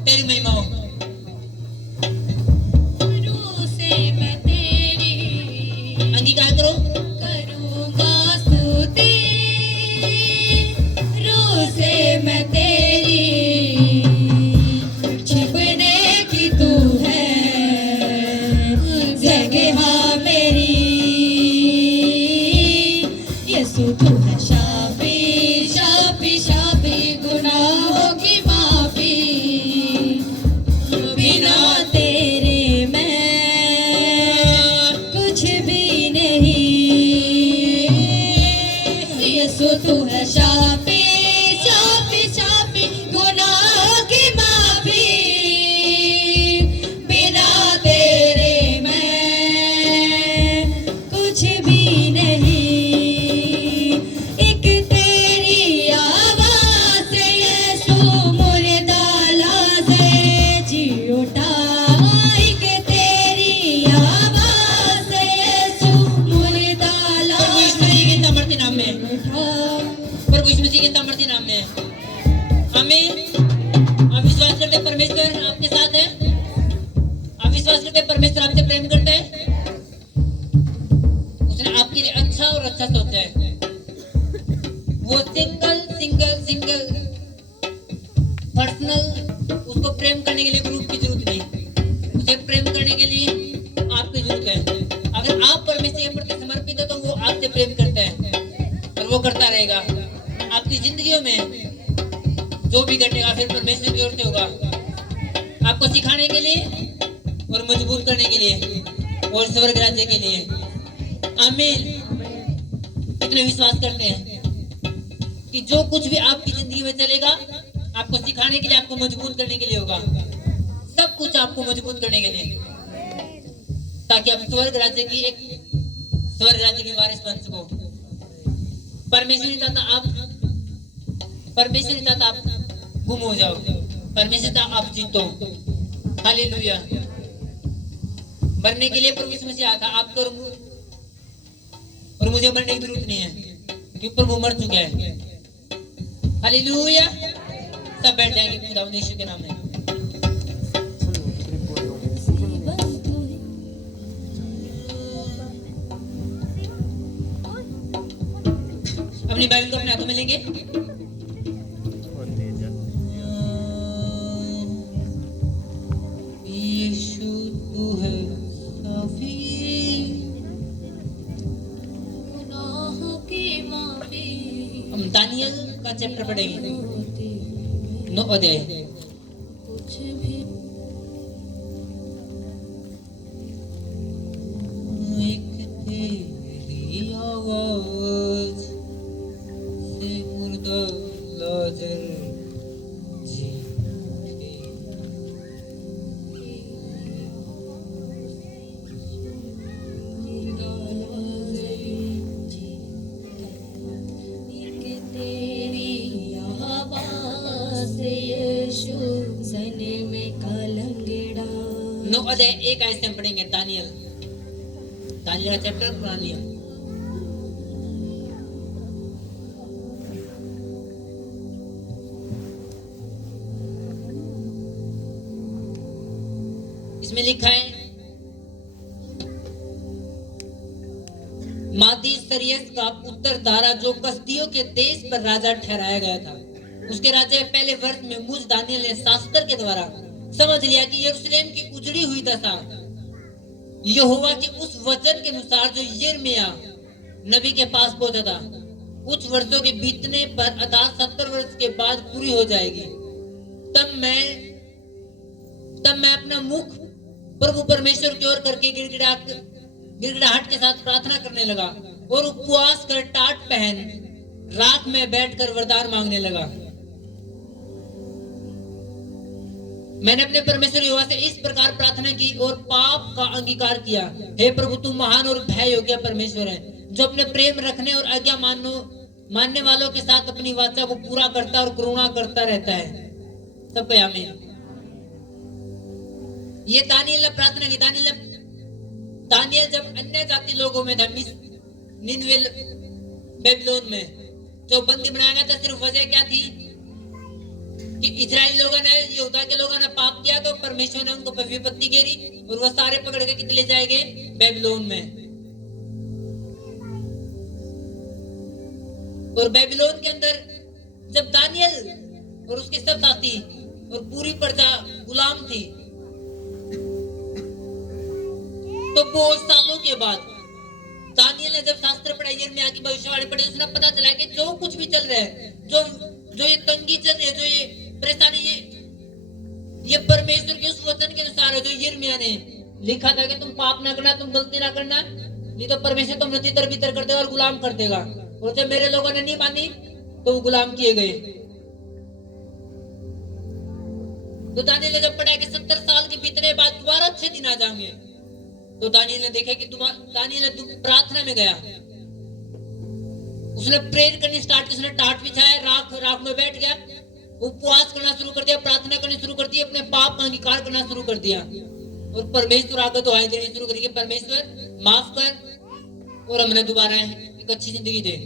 तेरी महिमा हो। अंगीकार करो। करूँगा स्तुति रूह से मैं तेरी, छिपने की तू है जगह मेरी। यीशु तू है शाफी शाफी शाफी, गुनाहों की माफी। बिना तेरे मैं कुछ भी नहीं। यीशु तू है शाफी शाफी शाफी, गुनाहों की माफी। बिना तेरे मैं कुछ भी नहीं। एक तेरी आवाज़ से यीशु मुर्दा लाज़े जी उठा। एक तेरी आवाज़ से यीशु मुर्दा प्रभु यीशु मसीह के सामर्थ्य नाम में, उठा। प्रभु यीशु मसीह के सामर्थ्य नाम में। आमीन। आप विश्वास करते हैं परमेश्वर आपके साथ है? आप विश्वास करते हैं परमेश्वर आपसे प्रेम करता है? उसने आपके लिए अच्छा और अच्छा सोचा है। वो सिंगल पर्सनल उसको प्रेम करने के लिए ग्रुप की जरूरत नहीं, उसे प्रेम करने के लिए आपकी जरूरत है। अगर आप परमेश्वर के प्रति समर्पित हो तो वो आपसे प्रेम करता है और वो करता रहेगा। आपकी जिंदगियों में जो भी घटेगा फिर परमेश्वर की ओर से होगा, आपको सिखाने के लिए और मजबूत करने के लिए और स्वर्ग राज्य के लिए। आमीन। कितने विश्वास करते हैं कि जो कुछ भी आपकी जिंदगी में चलेगा आपको सिखाने के लिए, आपको मजबूत करने के लिए होगा। सब कुछ आपको मजबूत करने के लिए, ताकि आप स्वर्ग राज्य की वारिस बन सको। परमेश्वर नहीं चाहता आप गुम हो जाओ, परमेश्वर चाहता आप जीतो। हालेलुया। मरने के लिए प्रभु यीशु मसीह आया था, आपको और मुझे मरने की जरूरत नहीं है क्योंकि प्रभु मर चुका है। हालेलुया। सब बैठ जाएंगे खुदा यीशु के नाम में। अपनी बाइबल को अपने हाथों में लेंगे। यीशु तू है काफी, गुनाहों की माफी। हम दानियल का चैप्टर पढ़ेंगे, 9 अध्याय। कुछ भी एक तेरी आवाज से मुर्दा लाजर जी उठे। एक तेरी आवाज़ से यीशु सने में कलंगड़ा। 9 अध्याय 1 आयत से हम पढ़ेंगे। दानियल का चैप्टर पढ़ा लिया। इसमें लिखा है, मादी सरियस का पुत्र दारा जो कसदियों के देश पर राजा ठहराया गया था, उसके राज्य के पहले वर्ष में मुझ दानियल ने शास्त्र के द्वारा समझ लिया कि यरूशलेम की उजड़ी हुई दशा यहोवा के उस वचन के अनुसार जो यिर्मयाह नबी के पास पहुंचा था, कुछ वर्षों के बीतने पर अर्थात 70 वर्ष के बाद पूरी हो जाएगी। तब मैं अपना मुख प्रभु परमेश्वर की ओर करके गिड़गिड़ाहट के साथ प्रार्थना करने लगा और उपवास कर टाट पहन रात में बैठकर वरदान मांगने लगा। मैंने अपने परमेश्वर यहोवा से इस प्रकार प्रार्थना की और पाप का अंगीकार किया, हे प्रभु तू महान और भय योग्य परमेश्वर है, जो अपने प्रेम रखने और आज्ञा मानने वालों के साथ अपनी वाचा को पूरा करता और करुणा करता रहता है। सब पे आमीन। ये दानियल ने प्रार्थना की। दानियल जब अन्य जाति लोगों में था, निनवे बेबीलोन में जो बंदी बनाया गया था, सिर्फ वजह क्या थी? कि इजराइली लोगों ने, यहूदा के लोगों ने पाप किया तो परमेश्वर ने उनको पर विपत्ति घेरी और वो सारे पकड़ के कितने ले जाएंगे? बेबीलोन में। और बेबीलोन के अंदर जब दानियल और उसके सब साथी और पूरी प्रजा गुलाम थी, तो बहुत सालों के बाद दानियल ने जब शास्त्र पढ़ा, यिर्मयाह की भविष्यवाणी पढ़ी, उसने पता चला कि जो कुछ भी चल रहा है, जो ये तंगी चल रही है, जो ये परेशानी, ये परमेश्वर के उस वचन के अनुसार है जो यिर्मयाह ने लिखा था कि तुम पाप ना करना, तुम गलती ना करना, नहीं तो परमेश्वर तुमने तितर बितर कर देगा और गुलाम कर देगा। और जब मेरे लोगों ने नहीं मानी तो वो गुलाम किए गए। तो दानियल ने जब पढ़ा कि 70 साल के बीतने बाद दोबारा अच्छे दिन आ जाएंगे, तो दानियल ने देखा कि दानियल ने प्रार्थना में गया, उसने प्रेयर करनी स्टार्ट की, उसने टाट बिछाया, राख में बैठ गया, उपवास करना शुरू कर दिया, प्रार्थना करनी शुरू कर दी, अपने पाप का अंगीकार करना शुरू कर दिया और परमेश्वर आगे दुआएं देनी शुरू करी, परमेश्वर माफ कर और हमने दोबारा एक अच्छी जिंदगी दे।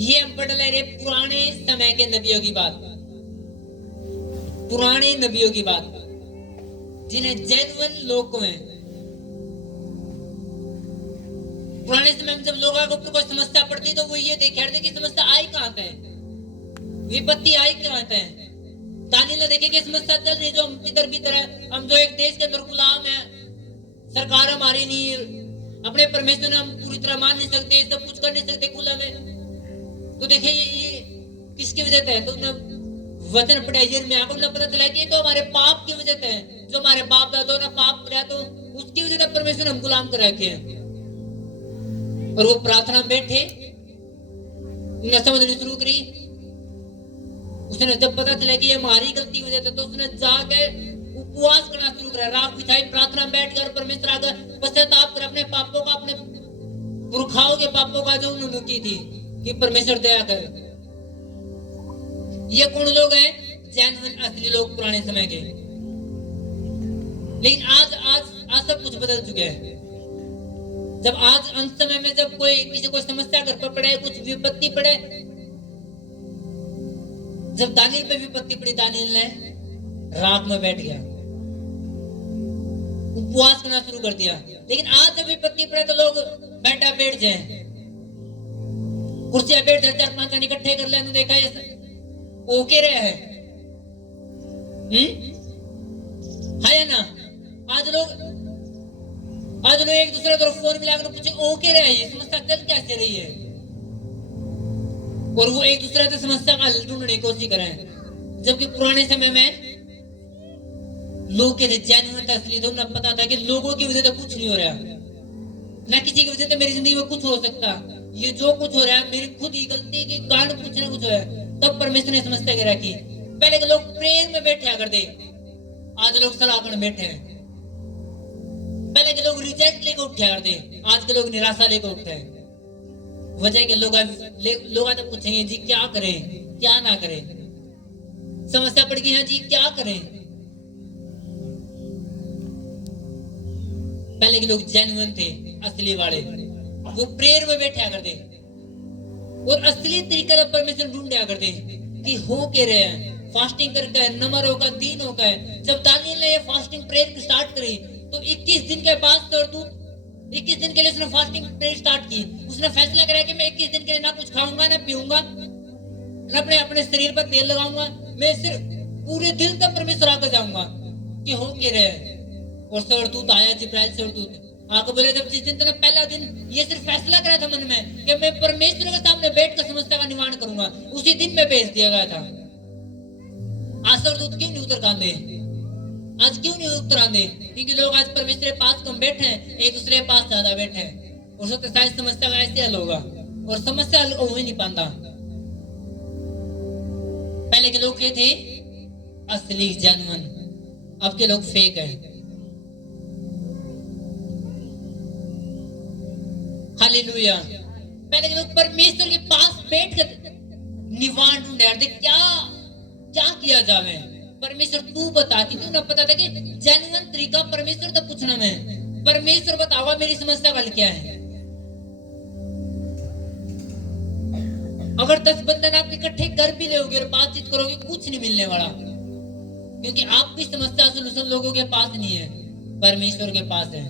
ये हम पढ़ ले रहे पुराने समय के नबियों की बात, पुराने नबियों की बात, जिन्हें जेन्युइन लोग हैं। पुराने समय में जब लोगों को कोई समस्या पड़ती तो वो ये देखे थे कि समस्या आई कहां से, विपत्ति आई कहां से। दानियल ने देखे कि समस्या चल रही, जो हम इधर भीतर है, हम जो एक देश के अंदर गुलाम है, सरकार हमारी नहीं, अपने परमेश्वर ने हम पूरी तरह मान नहीं सकते, सब कुछ कर नहीं सकते गुलाम है। तो देखिए ये किसकी वजह से है? तो वचन पढ़े यिर्मयाह को, पता चला कि तो हमारे पाप की वजह से है, जो हमारे बाप दादों ने पाप किया तो उसकी वजह से परमेश्वर हम गुलाम कर रखे हैं। और वो प्रार्थना में बैठे, उन्हें समझनी शुरू करी। उसने जब पता चला कि ये हमारी गलती वजह से, तो उसने जाके उपवास करना शुरू करा, रात बिछाई, प्रार्थना में बैठ कर परमेश्वर आगे पश्चाताप कर, अपने पापों का, अपने पुरखाओं के पापों का जो उन्होंने की थी, कि परमेश्वर दया कर। ये कौन लोग हैं? जेन्युइन असली लोग पुराने समय के। लेकिन आज सब कुछ बदल चुके हैं। जब आज अंत समय में जब किसी को समस्या घर पर पड़े, कुछ विपत्ति पड़े, जब दानियल पे विपत्ति पड़ी, दानियल ने रात में बैठ गया, उपवास करना शुरू कर दिया। लेकिन आज जब विपत्ति पड़े तो लोग बैठ जाए, कुर्सियां बैठ जाए, 4-5 जन इकट्ठे कर ले, देखा ये ओके रहे है ना। आज लोग एक दूसरे को फोन मिलाकर पूछे ओके रहे, ये समस्या चल कैसे रही है, और वो एक दूसरे से समस्या का हल ढूंढने की कोशिश करें। जबकि पुराने समय में लोग के जेन्युइन था, असली तो ना पता था कि लोगों की वजह से कुछ नहीं हो रहा, ना किसी की वजह से मेरी जिंदगी में कुछ हो सकता, ये जो कुछ हो रहा है मेरी खुद ही गलती के कारण कुछ ना कुछ हो रहा है। तब परमेश्वर ने समस्या के रखी। पहले के लोग प्रेयर में बैठा करते, आज लोग सलाह में बैठे हैं। पहले के लोग रिजेक्ट लेकर उठा करते, आज के लोग निराशा लेकर उठते हैं। वजह के लोग तो पूछेंगे जी क्या करें क्या ना करें, समस्या पड़ गई है जी क्या करें। पहले के लोग जेन्युइन थे, असली वाले, वो प्रेयर में बैठा करते और असली तरीके से परमेश्वर ढूंढा करते कि हो के रहे हैं, फास्टिंग करके नंबर होगा, दिन होगा। जब दानियल ने ये फास्टिंग प्रेयर स्टार्ट करी तो 21 दिन के बाद 21 दिन के लिए उसने फास्टिंग प्रेयर स्टार्ट की। उसने फैसला करा कि मैं 21 दिन के लिए ना कुछ खाऊंगा ना पीऊंगा, ना अपने शरीर पर तेल लगाऊंगा, मैं सिर्फ पूरे दिल तक परमेश्वर आकर जाऊंगा कि हो के रहे। और स्वर्गदूत आया, जिब्राइल स्वर्गदूत आके बोले, जब जिस दिन तूने पहला दिन ये सिर्फ फैसला करा था मन में कि मैं परमेश्वर के सामने बैठकर समस्या का निवारण करूंगा, उसी दिन में भेज दिया गया था। आज स्वर्गदूत क्यों नहीं उतर आंदे? आज क्यों नहीं उतर आंदे? क्योंकि लोग आज परमेश्वर के पास कम बैठे हैं, एक दूसरे के पास ज्यादा बैठे हैं। और सोचते शायद समस्या का ऐसे हल होगा, और समस्या हल हो ही नहीं पाता। पहले के लोग क्या थे? असली जेन्युइन। अब के लोग फेक है। हालेलुया। पहले के लोग परमेश्वर के पास बैठकर निवारण ढूंढे, क्या किया जावे। परमेश्वर तू बता, कि तू ना पता था कि जेन्युइन तरीका परमेश्वर तक पूछना में, परमेश्वर बतावा मेरी समस्या का हल क्या है। अगर 10 बंधन आप इकट्ठे कर भी लोगे और बातचीत करोगे, कुछ नहीं मिलने वाला, क्योंकि आपकी समस्या सोल्यूशन लोगों के पास नहीं है, परमेश्वर के पास है।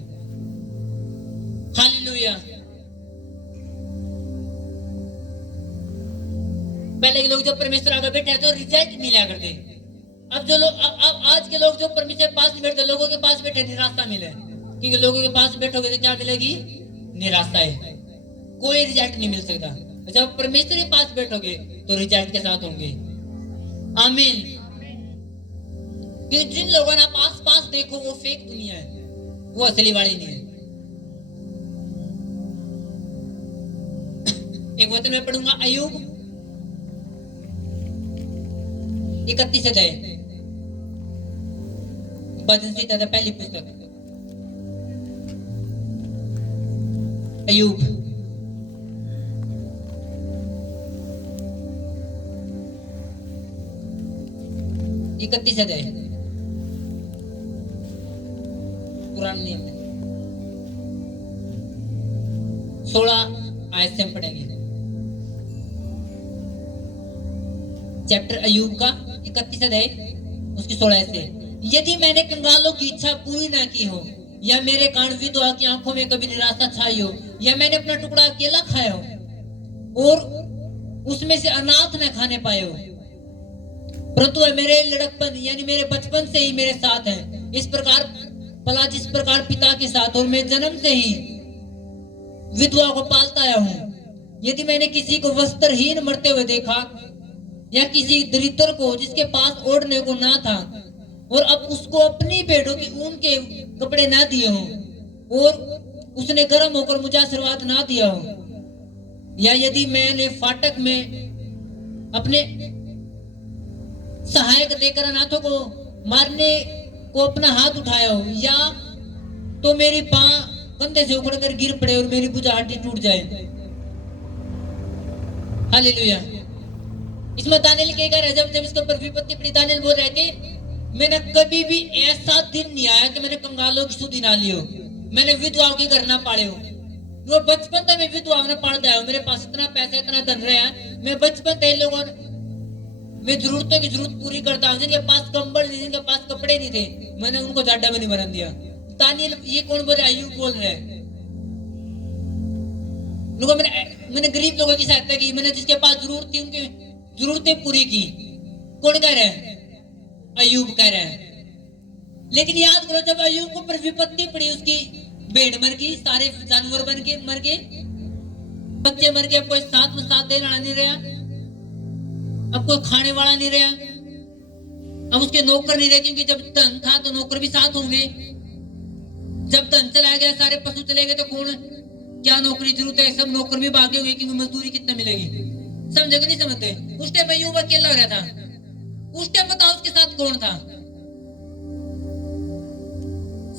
हालेलुया। पहले के लोग जब परमेश्वर आगे बैठे तो रिजल्ट मिला करते। अब जो लोग अब आज के लोग जो परमेश्वर के पास नहीं बैठते, लोगों के पास बैठे निराशा मिले, क्योंकि लोगों के पास बैठोगे तो क्या मिलेगी? निराशा है, कोई रिजल्ट नहीं मिल सकता। जब परमेश्वर के पास बैठोगे तो रिजल्ट के साथ होंगे। आमीन। कि जिन लोगों ने आप आस पास देखो वो फेक दुनिया है, वो असली वाली नहीं है। एक वचन में पढ़ूंगा, अय्यूब 31 अध्याय, भजन संहिता पहली पुस्तक, अय्यूब 31 अध्याय, पुराना नियम 16 आयत से हम पढ़ेंगे। चैप्टर अय्यूब का 31 अध्याय उसकी 16 आयत से, यदि मैंने कंगालों की इच्छा पूरी ना की हो, या मेरे कान विधवा की आंखों में कभी निराशा छाई हो, या मैंने अपना टुकड़ा अकेला खाया हो और उसमें से अनाथ न खाने पाए हो, परंतु मेरे लड़कपन यानी मेरे बचपन से ही मेरे साथ है, इस प्रकार पला जिस प्रकार पिता के साथ, और मैं जन्म से ही विधवा को पालता आया हूँ। यदि मैंने किसी को वस्त्रहीन मरते हुए देखा, या किसी दरिद्र को जिसके पास ओढ़ने को ना था, और अब उसको अपनी भेड़ों की ऊन के कपड़े ना दिए हों, और उसने गर्म होकर मुझे आशीर्वाद ना दिया हो, या यदि मैंने फाटक में अपने सहायक देकर अनाथों को मारने को अपना हाथ उठाया हो, या तो मेरी पांव कंधे से उखड़कर गिर पड़े और मेरी भुजा हड्डी टूट जाए। हालेलुया। इसमें दानिएल के घर जब इसके ऊपर विपत्ति पड़ी, दानिएल बोल रहे कि मैंने कभी भी ऐसा दिन नहीं आया कि मैंने कंगालों की सुधि ना ली हो, मैंने विधवाओं के घर ना पाले हो। वो बचपन तक मैं विधवाओं ने पालता आया हूं, मेरे पास इतना पैसा इतना धन रहा है, मैं बचपन तक लोगों मैं जरूरतों की जरूरत पूरी करता हूँ। जिनके पास कंबल नहीं, जिनके पास कपड़े नहीं थे, मैंने उनको जाडा में नहीं बना दिया। दानिएल ये कौन बोल रहा है? अय्यूब बोल रहे हैं। लोगों मैंने गरीब लोगों की सहायता की, मैंने जिसके पास जरूरत थी उनकी जरूरतें पूरी की। कौन कह रहे हैं? अय्यूब कह रहे हैं। लेकिन याद करो, जब अय्यूब को पर विपत्ति पड़ी, उसकी भेड़ मर गई, सारे जानवर बन के मर गए, बच्चे मर गए, अब कोई साथ में साथ देने नहीं रहा, अब कोई खाने वाला नहीं रहा, अब उसके नौकर नहीं रहे, क्योंकि जब धन था तो नौकर भी साथ होंगे। जब धन चला गया, सारे पशु चले गए, तो कौन क्या नौकरी जरूरत है? सब नौकर भी भागे होंगे, क्योंकि मजदूरी कितना मिलेगी। समझे कि नहीं समझते? उस टाइम अय्यूब अकेला हो रहा था। उस टाइम बताओ उसके साथ कौन था?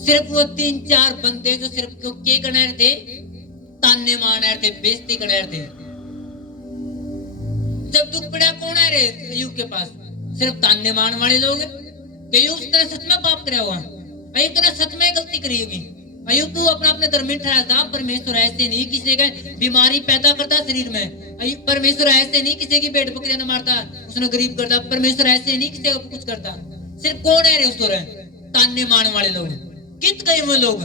सिर्फ वो 3-4 बंदे जो सिर्फ के करने थे, ताने मारने थे, बेइज्जती करने थे। जब दुख पड़ा कौन आ रहे अय्यूब के पास? सिर्फ ताने मारने वाले लोग। अय्यूब तेरा सच में पाप कराया हुआ, अय्यूब तेरा सच में गलती करी होगी। अय्यूब तू अपना धर्म में ठहरा था। परमेश्वर ऐसे नहीं किसी का बीमारी पैदा करता शरीर में। परमेश्वर ऐसे नहीं किसी की भेड़ बकरियां न मारता, उसने गरीब करता। परमेश्वर ऐसे नहीं किसी को कुछ करता। सिर्फ कौन है रे उस दौरान? ताने मारने वाले लोग। कित गए वो लोग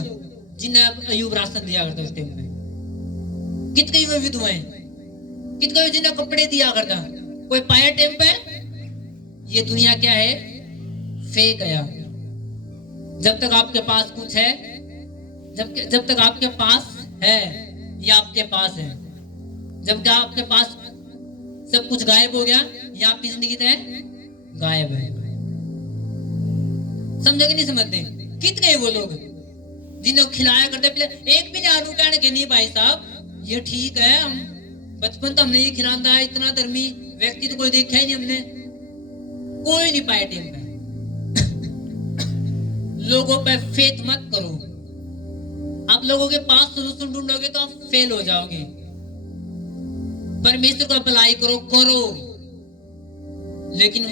जिन्हें अय्यूब राशन दिया करता उस टाइम में? कित गई वो विधवाएं? कित गए जिन्हें कपड़े दिया करता? कोई पाया टाइम पे? ये दुनिया क्या है? फेक गया। जब तक आपके पास कुछ है, जब तक आपके पास है, ये आपके पास है। जब क्या आपके पास सब कुछ गायब हो गया, ये आपकी जिंदगी तो है गायब है। समझे कि नहीं समझते? कित गए वो लोग जिन्हें खिलाया करते एक भी आलू कहने के नहीं भाई साहब ये ठीक है, हम बचपन तो हमने ये खिलाता है, इतना धर्मी व्यक्ति तो कोई देखा ही नहीं हमने, कोई नहीं पाया टीम पे। लोगों पे फेथ मत करो। आप लोगों के पास सोल्यूशन ढूंढोगे तो आप फेल हो जाओगे। परमेश्वर को अप्लाई करो, लेकिन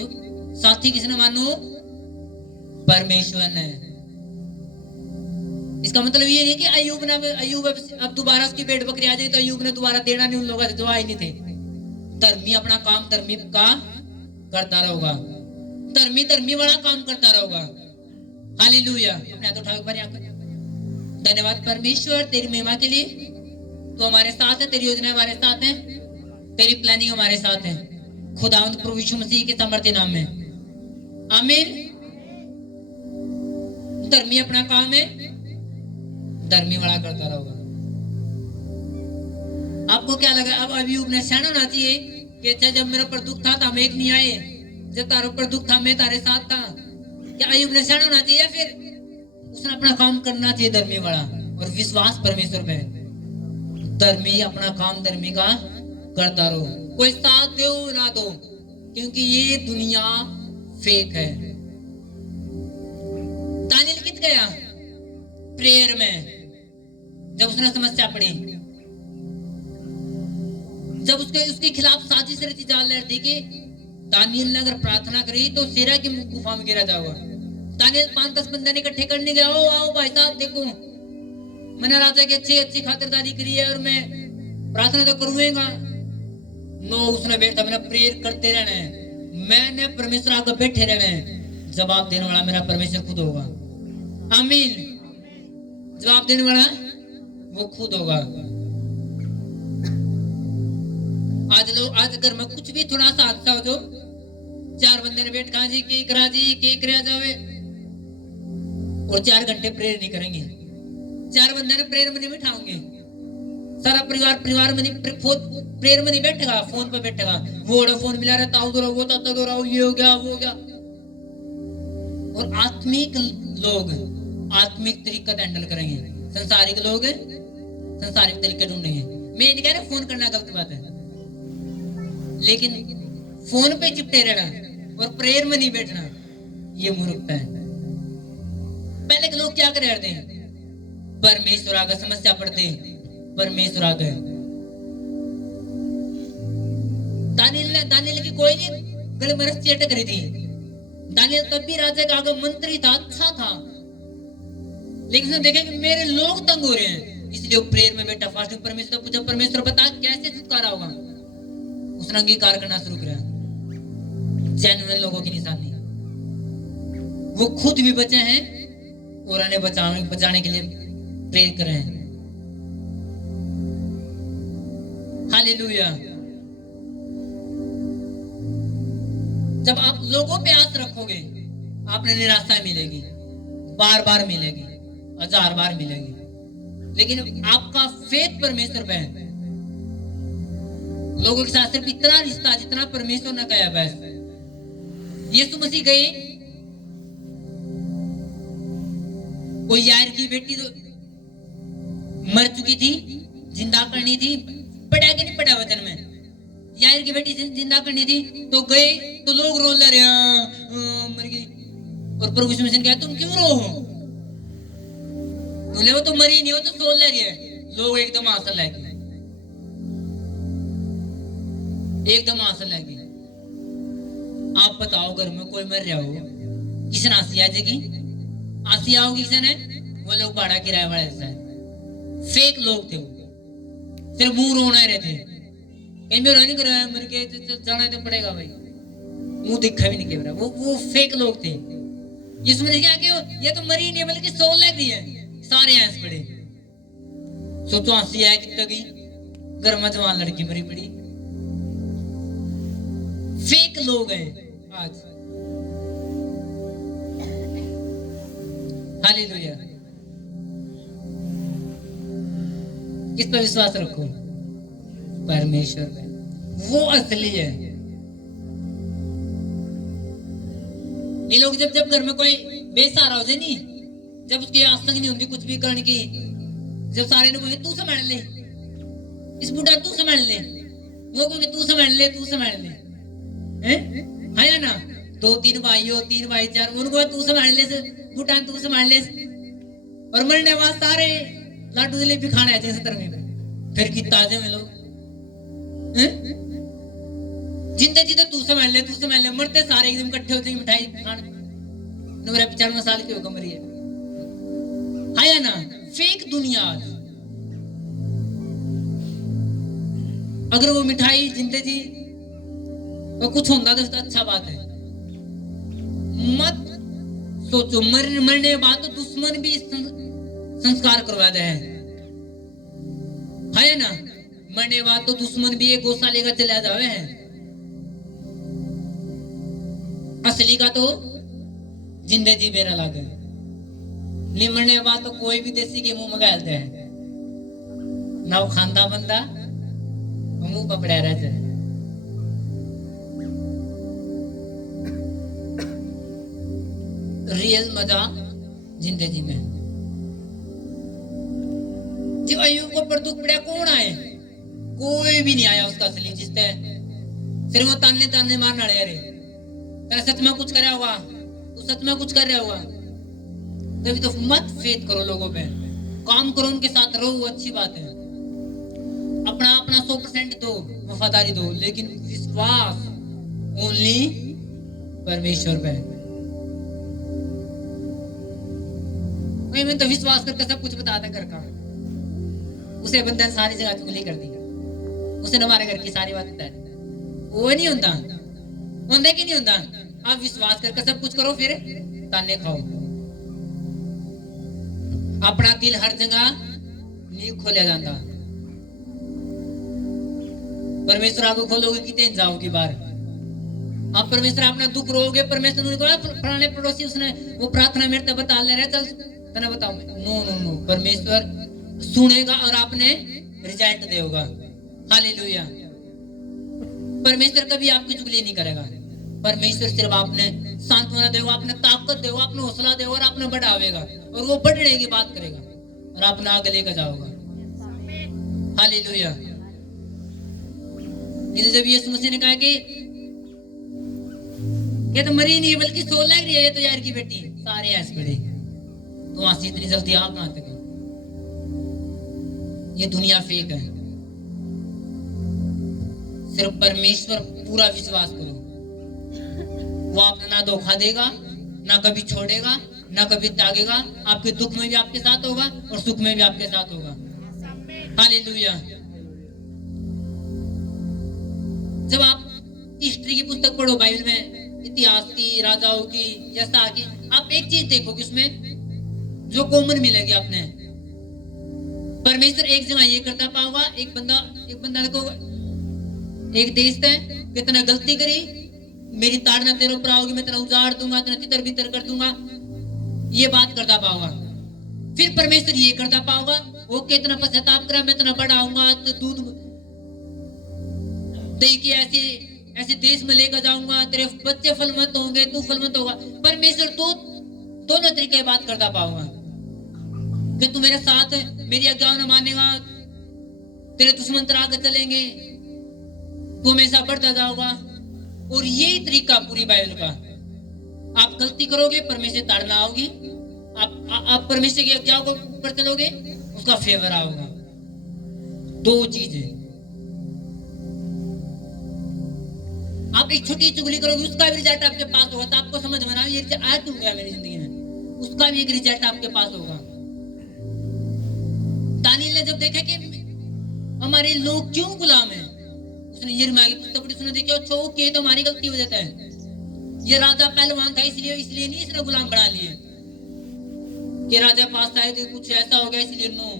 साथी किसने मानो? परमेश्वर ने। इसका मतलब ये है कि अय्यूब अब दोबारा उसकी भेड़ बकरी आ जाए तो अय्यूब ने दोबारा देना नहीं उन लोगों से जो आए नहीं थे। धर्मी अपना काम धर्मी का करता रहेगा, धर्मी धर्मी वाला काम करता रहेगा। हालेलुया। अपने हाथ उठाओ एक बार यहाँ पर। धन्यवाद परमेश्वर तेरी महिमा के लिए, तो हमारे साथ है, तेरी योजना हमारे साथ है, तेरी प्लानिंग हमारे साथ है। खुदावंद प्रभु यीशु मसीह के सामर्थ्य नाम में आमीन। धर्मी अपना काम है, धर्मी वाला करता रहेगा। आपको क्या लगा? अब अयूब ने सहना होना चाहिए कि अच्छा जब मेरा पर दुख था तो हम एक नहीं आए, जब तारों पर दुख था मैं तारे साथ था। क्या अयूब ने सहना होना चाहिए या फिर उसने अपना काम करना चाहिए धर्मी वाला और विश्वास परमेश्वर पे? धर्मी अपना काम धर्मी का करता रहो, कोई साथ दो ना दो, क्योंकि ये दुनिया फेक है। दानियल कित गया प्रेयर में जब उसने समस्या पड़ी, जब उसके खिलाफ साजिश रची जाल रही कि दानियल ने अगर प्रार्थना करी तो सिरा की गुफा में गिरा जाओगा। दानियल 5-10 बंदे इकट्ठे करने गया, आओ भाई साहब देखो मैंने राजा की अच्छी खातिरदारी करी है और मैं प्रार्थना तो करूंगा। नो, उसने बैठा मैंने प्रेयर करते रहना है, मैंने परमेश्वर आगे बैठे रहना है। जवाब देने वाला मेरा परमेश्वर खुद होगा। आमीन। जवाब देने वाला वो खुद होगा। आज घर में कुछ भी थोड़ा सा हादसा हो जो 4 बंदे ने बैठ कहा जी के करा जावे और 4 घंटे प्रेयर नहीं करेंगे, 4 बंदे ने प्रेयर में नहीं बिठाओगे, सारा परिवार में नहीं प्रेयर में नहीं बैठेगा, फोन पर बैठेगा। वो फोन मिला रहा ताऊ दो, वो ताता दो, ये हो गया वो हो गया। और आत्मिक लोग आत्मिक तरीका हैंडल करेंगे, संसारिक लोग संसारिक तरीके ढूंढेंगे। मैं नहीं कह रहा फोन करना गलत बात है, लेकिन फोन पे चिपटे रहना और प्रेयर में नहीं बैठना ये मूर्खता है। पहले के लोग क्या कर रहे थे? परमेश्वर आगे समस्या पड़ते, परमेश्वर आगे। दानियल की कोई नहीं गलमरस चेट करी थी। दानियल तब भी राजा का आगे मंत्री था, अच्छा था, लेकिन उसने देखा कि मेरे लोग तंग हो रहे हैं, इसलिए वो प्रेयर में बैठा, फास्टिंग। परमेश्वर पूछा, परमेश्वर बता कैसे छुटकारा होगा? उसने अंगीकार करना शुरू किया। जेन्युइन लोगों की निशानी, वो खुद भी बचे हैं और उन्हें बचाने के लिए प्रेयर कर रहे हैं। हालेलुया। जब आप लोगों पे आस रखोगे आपने निराशा मिलेगी, बार बार मिलेगी, 1000 बार मिलेगी, लेकिन आपका फेथ परमेश्वर पे है। लोगों के साथ सिर्फ इतना रिश्ता जितना परमेश्वर ने कहा। बस यीशु मसीह गए, कोई यार की बेटी तो मर चुकी थी, जिंदा करनी थी, पढ़ा के नहीं पढ़ा वचन में, यार की बेटी जिंदा करनी थी तो गए तो लोग रो रहे मर गई। और प्रभु यीशु मसीह ने कहा तुम क्यों रो? बोले वो तो मरी नहीं, वो तो सोल रही है। लोग एकदम आंसू लगे, एकदम आंसू लगे। आप बताओ घर में कोई मर रहा हो, किसने आंसी आ जाएगी? आंसी आओगी किसने? वो लोग भाड़ा किराए वाले जैसा है, फेक लोग थे, वो सिर्फ मुंह रोना रहते, कहीं मेरा नहीं कराया मर के जाना तो पड़ेगा भाई, मुंह दिखा भी नहीं के वो फेक लोग थे। यीशु ने क्या किया? ये तो मरी नहीं बल्कि सोल लग रही है। सारे हंस पड़े। सोचो हंसी आया कितना गई, घर में जवान लड़की मरी पड़ी। फेक लोग हैं आज। हालेलुया। किस पर विश्वास रखो? परमेश्वर पे, वो असली है। ये लोग जब घर में कोई बेसहारा हो जाए नहीं, जब उसकी आसंग नहीं होती कुछ भी करने की, जब सारे ने बोले तू संभाल ले, इस बुढ़ा तू संभाल ले, वो कहोगे तू संभाल ले, तू संभाल ले, है या ना? 2-3 भाई हो, 3 भाई 4, उनको तू संभाल ले, बुढ़ा तू संभाल ले, और मरने बाद सारे लाडू जलेबी खाना है जैसे तरह में, फिर की ताजे में लोग जिंदे जीते तू संभाल ले, तू संभाल ले, मरते सारे एकदम इकट्ठे होते हैं मिठाई खाने। 95 साल की होगा मरी है या ना? फेक दुनिया। अगर वो मिठाई जिंदे जी और कुछ होता तो अच्छा बात है। मत सोचो मरने के बाद तो दुश्मन भी संस्कार करवा दे है ना। मरने के बाद तो दुश्मन भी एक गौशाले का चला जावे है। असली का तो जिंदगी बेरा लागे। नहीं मरने के बाद तो कोई भी देसी के मुंह में गालते हैं ना, वो खांदा बंदा मुंह पकड़ा रहता है। रियल मजा जिंदगी में। जब अय्यूब को पर दुख पड़ा कौन आए? कोई भी नहीं आया उसका असली जिसते सिर्फ वो ताने ताने मारना रहे। तेरा सच में कुछ कर हुआ, तू सच में कुछ कर रहा हुआ, तभी तो मत फेथ करो लोगों पे, काम करो, उनके साथ रहो, अच्छी बात है। अपना अपना 100% दो, वफादारी दो, लेकिन विश्वास ओनली परमेश्वर पे। मैं तो विश्वास करके सब कुछ बताता घर का, उसे बंदे ने सारी जगह चुगली कर दी, उसे हमारे घर की सारी बात बता दी। वो नहीं होता, होता कि नहीं होता? आप विश्वास करके सब कुछ करो, फिर ताने खाओ। अपना दिल हर जगह नहीं खोला जाता। परमेश्वर आपको खोलोगे कितने जाओगे बाहर। आप परमेश्वर अपना दुख रोगे, परमेश्वर ने बोला फलाने पड़ोसी उसने वो प्रार्थना मेरे तक बता ले रहा, चल तने बताओ। नो नो नो, परमेश्वर सुनेगा और आपने रिजल्ट देगा। हालेलुया। परमेश्वर कभी आपकी चुगली नहीं करेगा। परमेश्वर सिर्फ आपने सांत्वना देगा, आपने ताकत देगा, आपने हौसला देगा और आपने बढ़ावेगा, और वो बढ़ने की बात करेगा और आपने आगे लेकर जाओगा। हालेलुया। जब यीशु मसीह ने कहा कि ये तो मरी नहीं बल्कि सो लग रही है, ये तो यार की बेटी, सारे ऐसे पड़े तो वहां से इतनी जल्दी आप कहां तक? ये दुनिया फेक है। सिर्फ परमेश्वर पूरा विश्वास करो, वो आपने ना धोखा देगा, ना कभी छोड़ेगा, ना कभी त्यागेगा। आपके दुख में भी आपके साथ होगा और सुख में भी आपके साथ होगा। हालेलुया। जब आप हिस्ट्री की पुस्तक पढ़ो बाइबल में, इतिहास की, राजाओं की, जैसा की, आप एक चीज देखोगे उसमें जो कॉमन मिलेगी आपने। परमेश्वर एक जगह ये करता पाओगा, एक बंदा देखो, एक देश है, कितना गलती करी, मेरी ताड़ना तेरे ऊपर आओगी, मैं तेरा उजाड़ दूंगा, तेरा तितर बितर कर दूंगा, ये बात करता पाओगा। फिर परमेश्वर ये करता पाओगा, वो कितना पश्चाताप करा, मैं इतना बढ़ाऊंगा, तो दूध दही के ऐसे देश में लेकर जाऊंगा, तेरे बच्चे फलवंत होंगे, तू फलवंत होगा। परमेश्वर तो दोनों तरीके बात करता पाऊंगा कि तू मेरे साथ है, मेरी आज्ञा न मानेगा, तेरे दुश्मन तेरे आगे चलेंगे, तू हमेशा बढ़ता जाओगा। और यही तरीका पूरी बाइबल का। आप गलती करोगे, परमेश्वर ताड़ना आओगी, आप परमेश्वर की आज्ञा को ऊपर चलोगे, उसका फेवर आओगा। दो चीजें। आप एक छोटी चुगली करोगे, उसका भी रिजल्ट आपके पास होगा, तो आपको समझ में ना ये आज टूट गया मेरी जिंदगी में, उसका भी एक रिजल्ट आपके पास होगा। दानियल ने जब देखा कि हमारे लोग क्यों गुलाम हैं, उसने यिर्मयाह की पुस्तक पढ़ी, उसने देखा चौक ये तो हमारी गलती हो जाता है, ये राजा पहलवान था इसलिए नहीं इसने गुलाम बना लिए, कि राजा पास आए तो कुछ ऐसा हो गया इसलिए नो।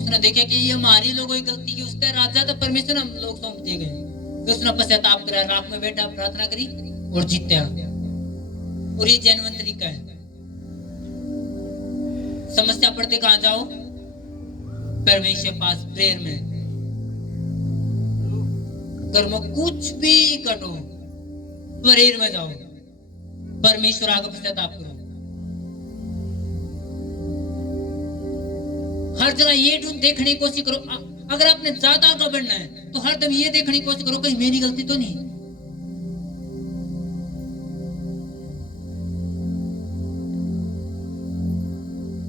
उसने देखा कि ये हमारी लोगों की गलती की, उसका राजा तो परमेश्वर हम लोग सौंप दिए गए। तो उसने पश्चाताप करा, रात में बैठा, प्रार्थना करी और जीता। और ये जेन्युइन तरीका है। समस्या पड़ते कहां जाओ? परमेश्वर पास, प्रेयर में। घर में कुछ भी कटो, प्रेयर में जाओ, परमेश्वर आगे पश्चाताप करो। हर जगह ये देखने की कोशिश करो, अगर आपने ज्यादा आगे बढ़ना है तो हर दम ये देखने की कोशिश करो कहीं मेरी गलती तो नहीं।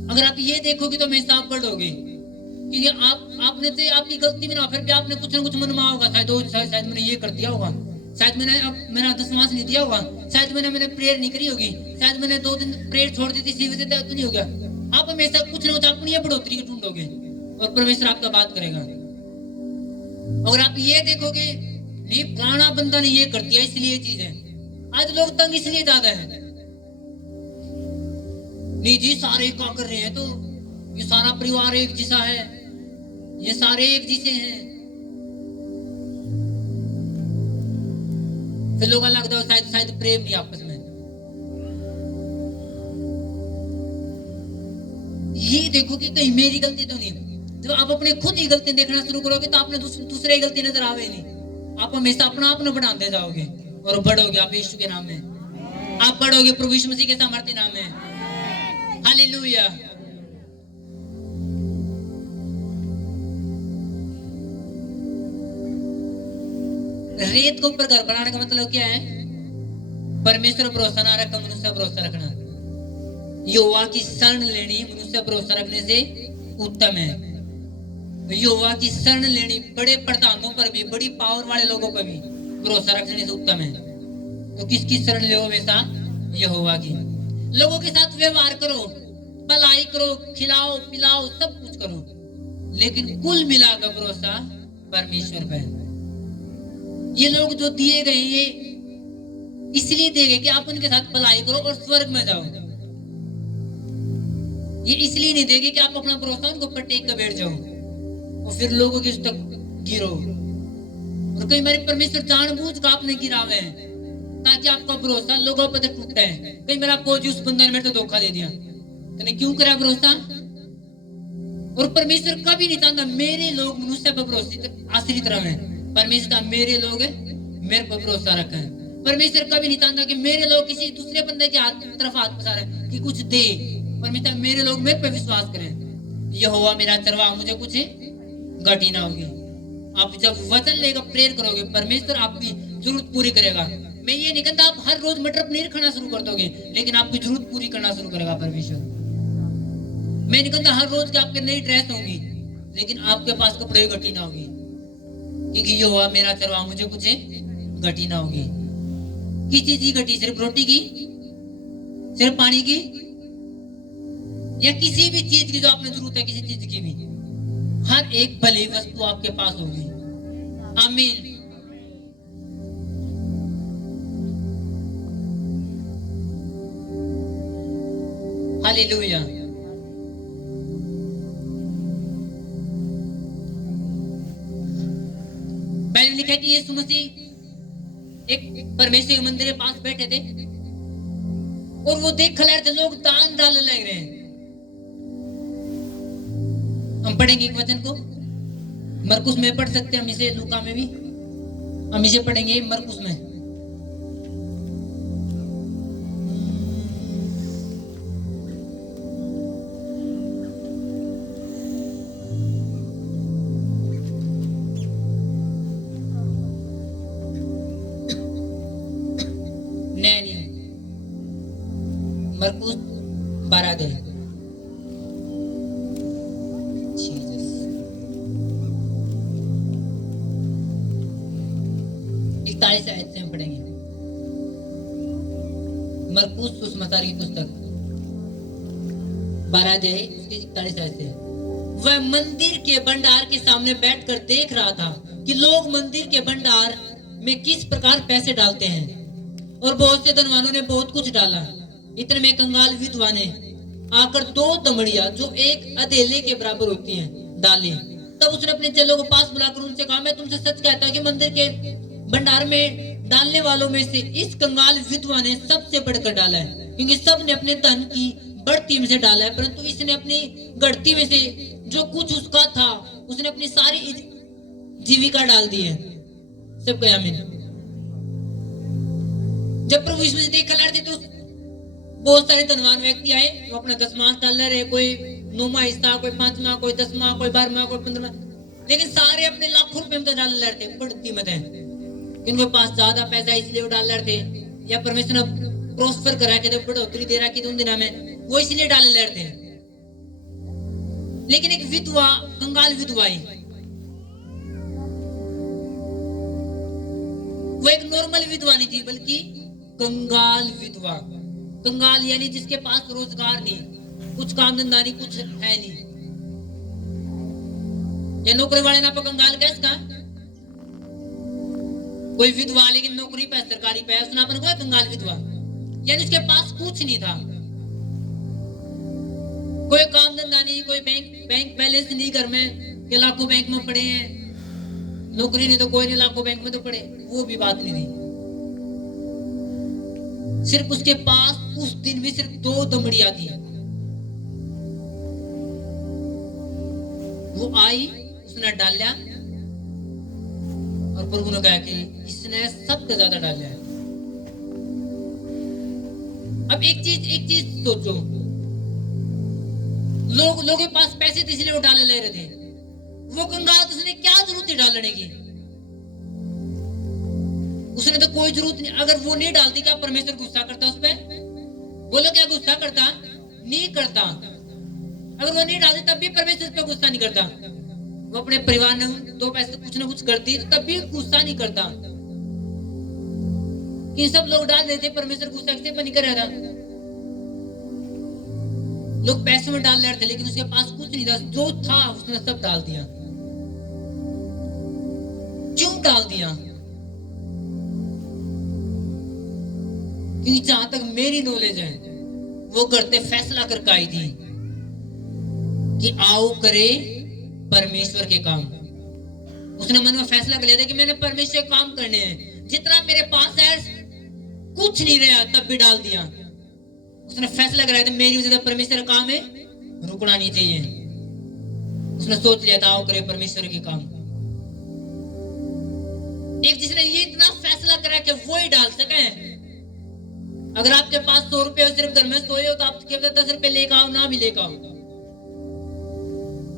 अगर आप ये देखोगे तो हमेशा आप बढ़ोगे, क्योंकि आपने तो आपकी गलती में ना, फिर भी आपने कुछ ना कुछ मन में होगा, शायद मैंने ये कर दिया होगा, शायद मैंने मेरा दशमांश नहीं दिया होगा, शायद मैंने प्रेयर नहीं करी होगी, शायद मैंने 2 दिन प्रेयर छोड़ दी थी, इसी वजह से तो नहीं हो गया। आप हमेशा कुछ ना कुछ अपनी बढ़ोतरी की ढूंढोगे और परमेश्वर आपका बात करेगा। अगर आप ये देखोगे नहीं पुराना बंदा ने ये कर दिया इसलिए चीज है। आज लोग तंग इसलिए ज्यादा है। नहीं जी सारे क्या कर रहे हैं, तो ये सारा परिवार एक जैसा है, ये सारे एक जैसे हैं, फिर लोग लगता है शायद प्रेम नहीं आपस में। ये देखो कि कहीं मेरी गलती तो नहीं। जब आप अपने खुद ही गलती देखना शुरू करोगे तो आपने दूसरे गलती नजर आवे नहीं। आप हमेशा अपना अपना बनाते जाओगे और बढ़ोगे आप यीशु के नाम में। आप बढ़ोगे प्रभु यीशु मसीह के सामर्थ्य नाम में। हालेलुया। रेत के ऊपर घर बनाने का मतलब क्या है? परमेश्वर भरोसा ना रखना, मनुष्य भरोसा रखना। यहोवा की शरण लेनी मनुष्य भरोसा रखने से उत्तम है। यहोवा की शरण लेनी बड़े प्रधानों पर भी, बड़ी पावर वाले लोगों पर भी भरोसा रखने से उत्तम है। तो किसकी शरण ले हमेशा? यहोवा की। लोगों के साथ व्यवहार करो, भलाई करो, खिलाओ पिलाओ, सब कुछ करो, लेकिन कुल मिलाकर भरोसा परमेश्वर पर। ये लोग जो दिए गए ये इसलिए दिए गए कि आप उनके साथ भलाई करो और स्वर्ग में जाओ। ये इसलिए नहीं देंगे कि आप अपना भरोसा उनको पर टेक कर बैठ जाओ और फिर लोगों के तक गिरो। और कई बार परमेश्वर जानबूझ कर आपने गिरावे हैं ताकि आपका भरोसा लोगों पर टूटता है। कई बार आपको उस बंदे ने मेरे तो धोखा दे दिया, तूने क्यों करा भरोसा? और परमेश्वर कभी नहीं चाहता मेरे लोग मनुष्य पर भरोसे आश्रित रहे। परमेश्वर मेरे लोग मेरे पर भरोसा रखें। परमेश्वर कभी नहीं चाहता कि मेरे लोग किसी दूसरे बंदे के हाथ तरफ हाथ पसारे कि कुछ दे। परमेश्वर मेरे लोग मेरे पे विश्वास करें। यहोवा मेरा चरवाहा, मुझे कुछ घटी ना होगी। आप जब वचन लेकर प्रेयर करोगे परमेश्वर आपकी जरूरत पूरी करेगा। मैं ये नहीं कहता आप हर रोज मटर पनीर खाना शुरू कर दोगे, लेकिन आपकी जरूरत पूरी करना शुरू करेगा परमेश्वर। मैं नहीं कहता हर रोज के आपके नई ड्रेस होंगी, लेकिन आपके पास कपड़े घटी ना होगी, क्योंकि यहोवा मेरा चरवाहा, मुझे कुछ घटी ना होगी। किस चीज की घटी? सिर्फ रोटी की, सिर्फ पानी की, या किसी भी चीज की जो आपने जरूरत है, किसी चीज की भी, हर एक भली वस्तु आपके पास होगी। आमीन। हालेलुया। बाइबल लिखा है कि यीशु मसीह एक परमेश्वर के मंदिर के पास बैठे थे और वो देख रहे थे लोग दान डालने लग रहे हैं। हम पढ़ेंगे एक वचन को, मरकुस में पढ़ सकते हैं हम इसे, लूका में भी हम इसे पढ़ेंगे, मरकुस में। मरकुस 12 दे 41 आयत से हम पढ़ेंगे। मरकुस सुसमाचार की पुस्तक 12 अध्याय उसके 41 आयत से। वह मंदिर के भंडार के सामने बैठकर देख रहा था कि लोग मंदिर के भंडार में किस प्रकार पैसे डालते हैं, और बहुत से धनवानों ने बहुत कुछ डाला। इतने में कंगाल विधवा ने आकर 2 दमड़ियां जो एक अधेले के बराबर होती हैं डाली। तब उसने अपने चेलों को पास बुलाकर उनसे कहा, मैं तुमसे सच कहता हूं कि मंदिर के भंडार में डालने वालों में से इस कंगाल विधवा ने सबसे बढ़कर डाला है, क्योंकि सब ने अपने धन की बढ़ती में से डाला है, परंतु इसने अपनी घटती में से जो कुछ उसका था उसने अपनी सारी जीविका डाल दी है। सब कहे आमीन। जब प्रभु यीशु मसीह देख कर लड़ते तो बहुत सारे धनवान व्यक्ति आए, वो अपना 10वां डाल रहे, कोई 9वां हिस्सा, कोई 5वां, कोई 10वां, कोई 12वां, कोई 15वां, लेकिन सारे अपने लाखों रुपए में डाल रहे थे। बढ़ती मत है, इनके पास ज्यादा पैसा इसलिए वो डाल रहे थे, या परमेश्वर ने प्रोस्पर करा के बढ़ोतरी दे रहा कि उन दिनों में वो इसलिए डाल रहे थे। लेकिन एक विधवा, कंगाल विधवा, वो एक नॉर्मल विधवा नहीं थी, बल्कि कंगाल विधवा। कंगाल यानी जिसके पास रोजगार नहीं, कुछ काम धंधा नहीं, कुछ है नहीं। ये नौकरी वाले ना पर कंगाल कैस का कोई विधवा लेकिन नौकरी पे सरकारी पे, उसने अपन को कंगाल विधवा, यानी उसके पास कुछ नहीं था, कोई काम धंधा नहीं, कोई बैंक बैलेंस नहीं घर में कि लाखों बैंक में पड़े हैं, नौकरी नहीं तो कोई नहीं, लाखों बैंक में तो पड़े, वो भी बात नहीं थी। सिर्फ उसके पास उस दिन भी सिर्फ 2 दमड़ियां थी। वो आई, उसने डाला और प्रभु ने कहा कि इसने सबसे ज्यादा डाला है। अब एक चीज सोचो, लोगों के पास पैसे थे इसलिए वो डाले ले रहे थे, वो कंगाल उसने क्या जरूरत थी डालने की? उसने तो कोई जरूरत नहीं। अगर वो नहीं डालती क्या परमेश्वर गुस्सा करता उस पर? बोलो क्या गुस्सा करता? नहीं करता। अगर वो नहीं डालती तब भी परमेश्वर पे गुस्सा नहीं करता। वो अपने परिवार ने 2 पैसे कुछ ना कुछ करती तो तब भी गुस्सा नहीं करता कि सब लोग डाल देते, परमेश्वर गुस्सा कैसे बनी कर रहा था? लोग पैसे में डाल रहे थे लेकिन उसके पास कुछ नहीं था, जो था उसने सब डाल दिया। क्यों डाल दिया? क्योंकि जहां तक मेरी नॉलेज है वो करते फैसला करके आई थी कि आओ करे परमेश्वर के काम। उसने मन में फैसला कर लिया था कि मैंने परमेश्वर के काम करने हैं, जितना मेरे पास है कुछ नहीं रहा तब भी डाल दिया। उसने फैसला कराया था मेरी वजह से परमेश्वर का काम है, रुकना नहीं चाहिए। उसने सोच लिया था आओ करे परमेश्वर के काम। एक जिसने ये इतना फैसला करा कि वो ही डाल सके। अगर आपके पास 100 रुपए सिर्फ घर में सोए हो तो आप केवल 10 रुपए लेकर आओ, ना भी लेकर आओ।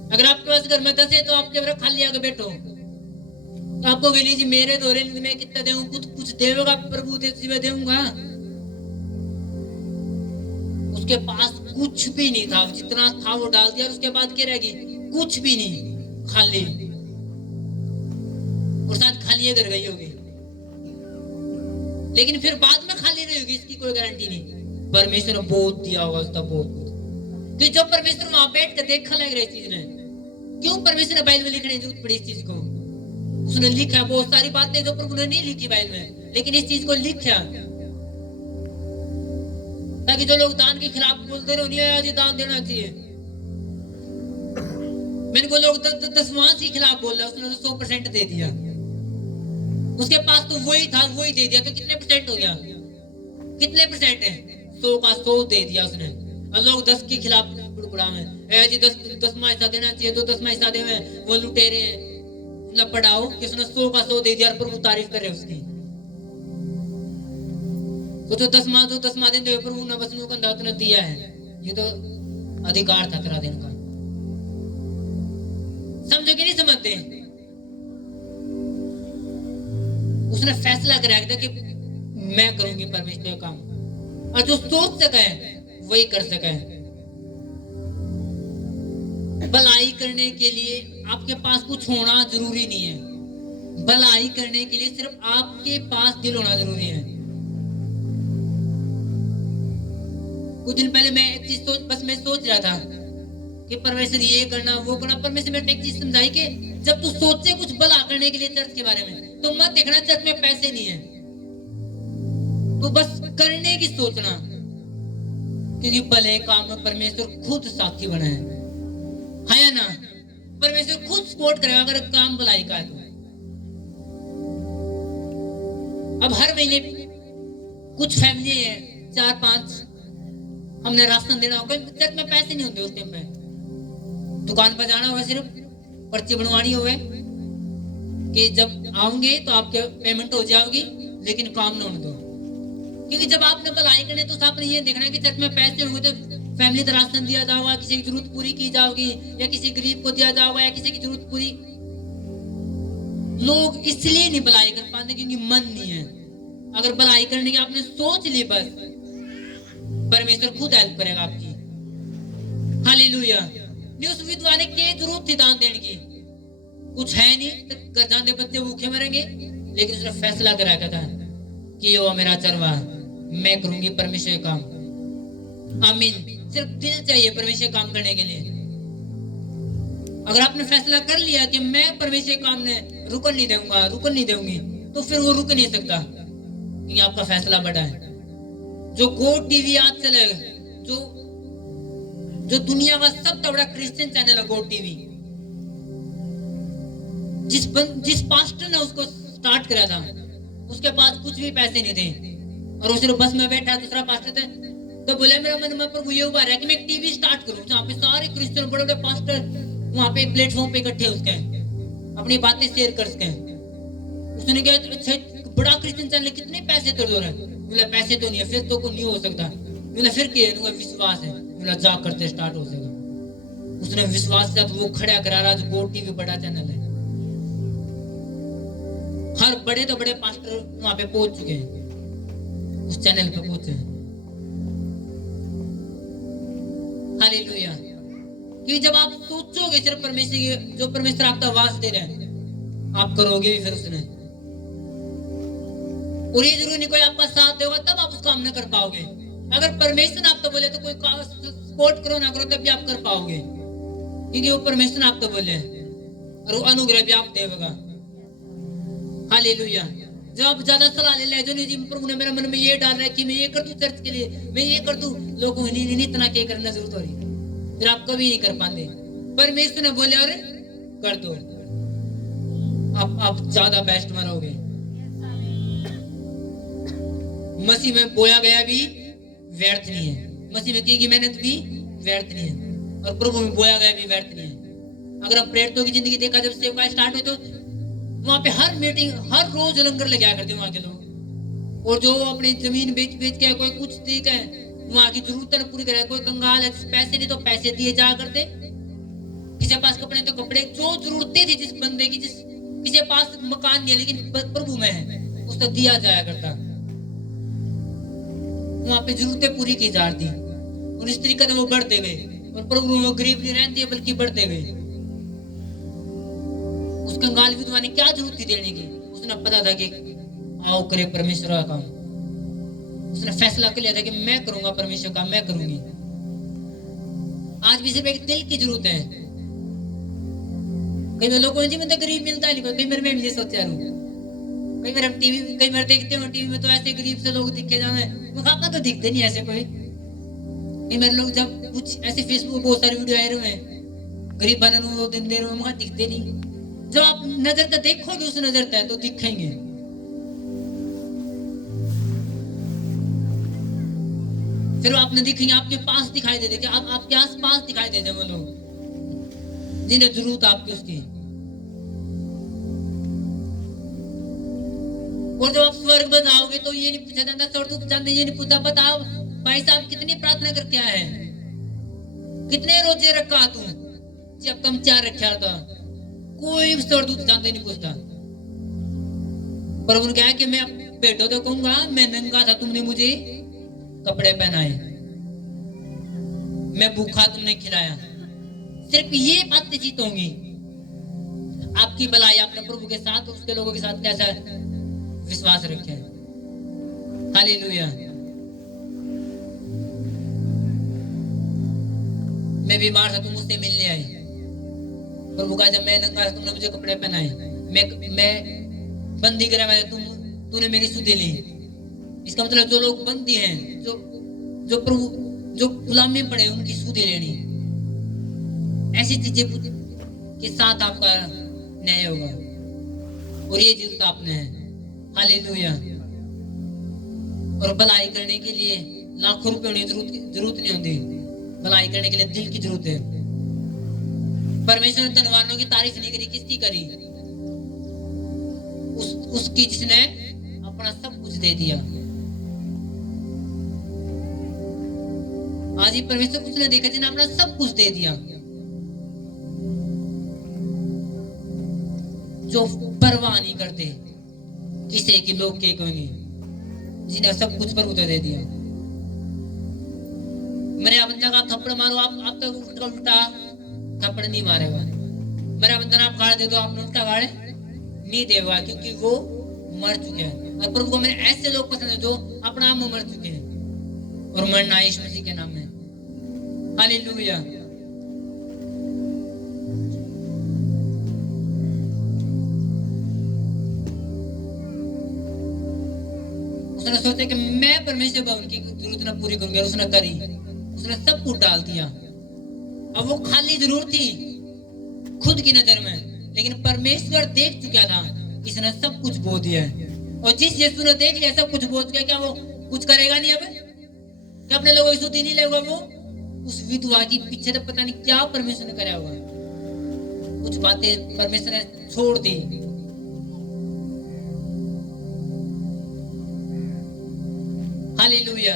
अगर आपके पास घर में 10 है तो आप केवल खाली आके बैठो तो आपको बोली जी मेरे दौरे में कितना देऊं, कुछ देगा प्रभु मैं देऊंगा। उसके पास कुछ भी नहीं था, जितना था वो डाल दिया और उसके बाद क्या रहेगी? कुछ भी नहीं, खाली। और साथ खाली घर गई होगी, लेकिन फिर बाद में खाली नहीं होगी इसकी कोई गारंटी नहीं। परमेश्वर ने बहुत दिया होगा उसका, बहुत। तो जब परमेश्वर वहां बैठ कर देखा लग रहा है इस चीज ने, क्यों परमेश्वर ने बाइबल में लिखने की जरूरत पड़ी इस चीज को? उसने लिखा बहुत सारी बातें जो प्रभु ने नहीं लिखी बाइबल में, लेकिन इस चीज को लिखा ताकि जो लोग दान के खिलाफ बोलते रहे नहीं दान देना चाहिए। मैंने को लोग 10वां के खिलाफ बोल रहे, उसने 100% दे दिया। उसके पास तो वही था, वही दे दिया, तो कितने % हो गया? कितने % है? 100 का 100 दे दिया उसने। और लोग 10 के खिलाफ बुड़बुड़ा में जी 10वां हिस्सा देना चाहिए, तो 10वां हिस्सा दे में वो लुटेरे हैं। न पढ़ाओ कि उसने 100 का 100 दे दिया और प्रभु तारीफ करे उसकी। तो जो 10वां दिन दे प्रभु ने बसनों का दात ने दिया है, ये तो अधिकार था तेरा दिन का। समझो कि नहीं समझते? उसने फैसला कराया था कि मैं करूंगी परमेश्वर का काम, और जो सोच सके वही कर सके। भलाई करने के लिए आपके पास कुछ होना जरूरी नहीं है। भलाई करने के लिए सिर्फ आपके पास दिल होना जरूरी है। कुछ दिन पहले मैं एक चीज मैं सोच रहा था कि परमेश्वर ये करना वो करना। परमेश्वर ने एक चीज समझाई कि जब तू सोचे कुछ भला करने के लिए चर्च के बारे में, तो मत देखना चर्च में पैसे नहीं है, तो बस करने की सोचना, क्योंकि भले काम में परमेश्वर खुद साथी बना है ना? परमेश्वर खुद सपोर्ट करेगा अगर काम भलाई का है तो। अब हर महीने कुछ फैमिली है 4-5, हमने राशन देना होगा, चर्च में पैसे नहीं होते उस टाइम पे। दुकान पर जाना होगा, सिर्फ पर्ची बनवानी होगा कि जब आओगे तो आपके पेमेंट हो जाएगी, लेकिन काम ना होने दो। क्योंकि जब आपने भलाई करने तो आपने ये देखना है कि चर्च में पैसे होंगे तो फैमिली को राशन दिया जाएगा, किसी की जरूरत पूरी की जाएगी, या किसी गरीब को दिया जाएगा, या किसी की जरूरत पूरी। लोग इसलिए नहीं भलाई कर पाते क्योंकि मन नहीं है। अगर भलाई करने की आपने सोच ली, बस परमेश्वर खुद हेल्प करेगा आपकी। हालेलुया। नहीं उस विधवा ने क्या जरूरत थी दान देने की? कुछ है नहीं तो घर जाने बच्चे भूखे मरेंगे, लेकिन उसने फैसला कराया था कि वो मेरा चरवा, मैं करूंगी परमेश्वर काम। आमीन। सिर्फ दिल चाहिए परमेश्वर काम करने के लिए। अगर आपने फैसला कर लिया कि मैं परमेश्वर काम में रुकन नहीं दूंगी, तो फिर वो रुक नहीं सकता कि आपका फैसला बड़ा है। जो गो टीवी आज चलेगा, जो दुनिया का सबसे बड़ा क्रिश्चियन चैनल है गो टीवी, जिस पास्टर ने उसको स्टार्ट करा था उसके पास कुछ भी पैसे नहीं थे और वो सिर्फ बस में बैठा, दूसरा पास्टर था, तो बोले मेरा मन में प्रभु ये उबार है कि मैं एक टीवी स्टार्ट करूं जहाँ पे सारे क्रिश्चियन बड़े बड़े पास्टर वहां पे एक प्लेटफॉर्म पे इकट्ठे हो सके, अपनी बातें शेयर कर सके। उसने कहा अच्छा बड़ा क्रिश्चियन चैनल, कितने पैसे तो दो रहे? बोला पैसे तो नहीं है, फिर तो कोई नहीं हो सकता। बोला फिर क्या? विश्वास है। बोला जा करते स्टार्ट हो सकेगा। उसने विश्वास किया तो वो खड़ा करा रहा, जो गो टीवी बड़ा चैनल है। हर बड़े तो बड़े पास्टर वहां पे पहुंच चुके हैं, उस चैनल पे पहुंचे हैं। हालेलुया। कि जब आप सोचोगे सिर्फ परमेश्वर की, जो परमेश्वर आपका आवाज दे रहे हैं आप करोगे भी फिर उसने, और ये जरूरी नहीं कोई आपका साथ देगा तब आप उस काम न कर पाओगे। अगर परमेश्वर ने आपको बोले तो कोई सपोर्ट करो ना करो तब भी आप कर पाओगे, क्योंकि वो परमेश्वर ने आपको बोले और वो अनुग्रह भी आप देगा। हालेलुया। जब आप ज्यादा सलाह ले जो नहीं जी प्रभु ने मेरे मन में ये डाल रहा है कि मैं ये कर दूं चर्च के लिए, मैं ये कर दूं, लोगों को नहीं इतना क्या करना जरूरत हो रही, फिर आप कभी नहीं कर पाते। परमेश्वर ने बोले और कर दो, आप ज्यादा बेस्ट बनोगे। मसीह में बोया गया भी व्यर्थ नहीं है, मसीह में की मेहनत भी व्यर्थ नहीं है, और प्रभु में बोया गया भी व्यर्थ नहीं है। अगर हम प्रेरितों की जिंदगी देखा, जब सेवकाई स्टार्ट हुई तो वहां पे हर मीटिंग, हर रोज लंगर ले जाया करते वहां के लोग, और जो अपनी जमीन बेच के कोई कुछ दे के वहां की जरूरतें पूरी करे, कोई कंगाल है पैसे नहीं तो पैसे दिए जा करते, किसी पास कपड़े तो कपड़े, जो जरूरतें थी जिस बंदे की, जिस किसी पास मकान नहीं है लेकिन प्रभु में है उसको दिया जाया करता। वहां पे जरूरतें पूरी की जा रही, और इस तरीके से वो बढ़ते गए, और प्रभु वो गरीब नहीं रहती है बल्कि बढ़ते गए। उस कंगाल विधवा ने क्या जरूरत थी देने की? उसने पता था कि आओ करे परमेश्वर का काम, उसने फैसला कर लिया था कि मैं करूंगा परमेश्वर का, मैं करूंगी। आज भी सिर्फ एक दिल की जरूरत है। कई लोगों ने जी मैं तो गरीब मिलता नहीं, कई बार मैं ये सोचा हूं, कई बार हम टीवी, कई बार देखते हो टीवी में तो ऐसे गरीब से लोग दिखे जाते हैं, मुकाबला तो दिखते नहीं ऐसे कोई। कई बार लोग जब कुछ ऐसे फेसबुक बहुत सारे वीडियो आए हुए हैं गरीब बनने वो दिन दे रहे हैं, दिखते नहीं। जब आप नजर तक देखोगे उस नजर तक तो दिखेंगे। फिर आप न दिखेंगे, आपके पास दिखाई दे देंगे, आपके आस पास दिखाई दे देंगे वो लोग जिन्हें जरूरत आपकी उसकी। और जब आप स्वर्ग में जाओगे तो ये नहीं पूछा जाता, स्वर्गदूत जानते ये नहीं पूछा बताओ भाई साहब कितनी प्रार्थना करके आए हैं, कितने रोजे रखा तू जी, अब कम 4 रखा था, कोई स्वर्गदूत जानते नहीं पूछता। पर उन्होंने कहा कि मैं बेटो तो कहूंगा मैं नंगा था तुमने मुझे कपड़े पहनाए, मैं भूखा तुमने खिलाया। सिर्फ ये बातें जीत होंगी आपकी भलाई अपने प्रभु के साथ, उसके लोगों के साथ कैसा विश्वास रखे। हालेलुया। मैं बीमार था तुम मुझसे मिलने आए, प्रभु का जब मैं नंगा था तुमने मुझे कपड़े पहनाए, मैं बंदी करा मैं तूने मेरी सुधि ली। इसका मतलब जो लोग बंदी हैं, जो प्रभु जो गुलामी में पड़े उनकी सुधि लेनी, ऐसी चीजें के साथ आपका न्याय होगा, और ये जरूरत आपने है। हालेलुया। और भलाई करने के लिए लाखों रुपए होने की जरूरत नहीं होती, भलाई करने के लिए दिल की जरूरत है। परमेश्वर ने धनवानों की तारीफ नहीं करी, किसकी करी? उसकी जिसने अपना सब कुछ दे दिया। आज ही परमेश्वर उसने देखा जिन्हें अपना सब कुछ दे दिया, जो परवाह नहीं करते किसी की लोग के कहेंगे, जिन्हें सब कुछ प्रभु दे दिया। मेरे बंदा का थप्पड़ मारो आप तो उल्टा थप्पड़ नहीं मारेगा, मेरा बंदा आप गाड़ दे दो आपने उल्टा गाड़े नहीं देगा, क्योंकि वो मर चुके हैं। और प्रभु को मेरे ऐसे लोग पसंद है जो अपना आप में मर चुके हैं और मरना यीशु मसीह के नाम में। हालेलुया। उसने सोचा कि मैं परमेश्वर भवन की जरूरत ना पूरी करूंगा, उसने करी, उसने सब कुछ डाल दिया। अब वो खाली जरूर थी खुद की नजर में, लेकिन परमेश्वर देख चुका था, इसने सब कुछ बो दिया है। और जिस यीशु ने देख लिया सब कुछ बो चुका, क्या वो कुछ करेगा नहीं? अब क्या अपने लोगों की स्तुति नहीं लेगा? वो उस विधवा की पीछे तो पता नहीं क्या परमेश्वर ने कराया होगा, कुछ बातें परमेश्वर ने छोड़ दी। हालेलुया।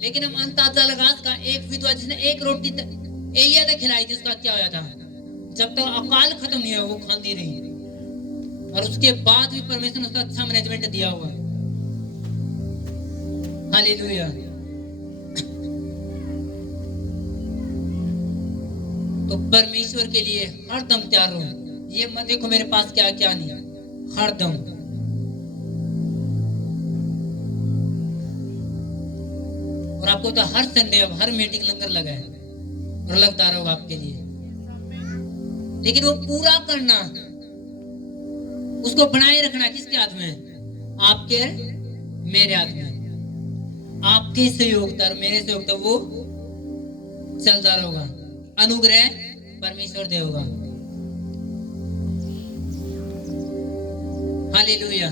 लेकिन हम अंदाजा लगा का एक विधवा जिसने एक रोटी एलिया तक खिलाई थी, उसका क्या होया था? जब तक अकाल खत्म नहीं हुआ वो खाती रही, और उसके बाद भी परमेश्वर ने उसका अच्छा मैनेजमेंट दिया हुआ। हालेलुया। तो परमेश्वर के लिए हर दम तैयार रहो। ये मत देखो मेरे पास क्या क्या नहीं, हर दम। और आपको तो हर संडे अब हर मीटिंग लंगर लगा है और लगता रहोगा आपके लिए, लेकिन वो पूरा करना, उसको बनाए रखना किसके हाथ में? आपके मेरे हाथ में। आपके सहयोगता और मेरे सहयोगता वो चलता रहेगा। अनुग्रह परमेश्वर देगा। हालेलुया।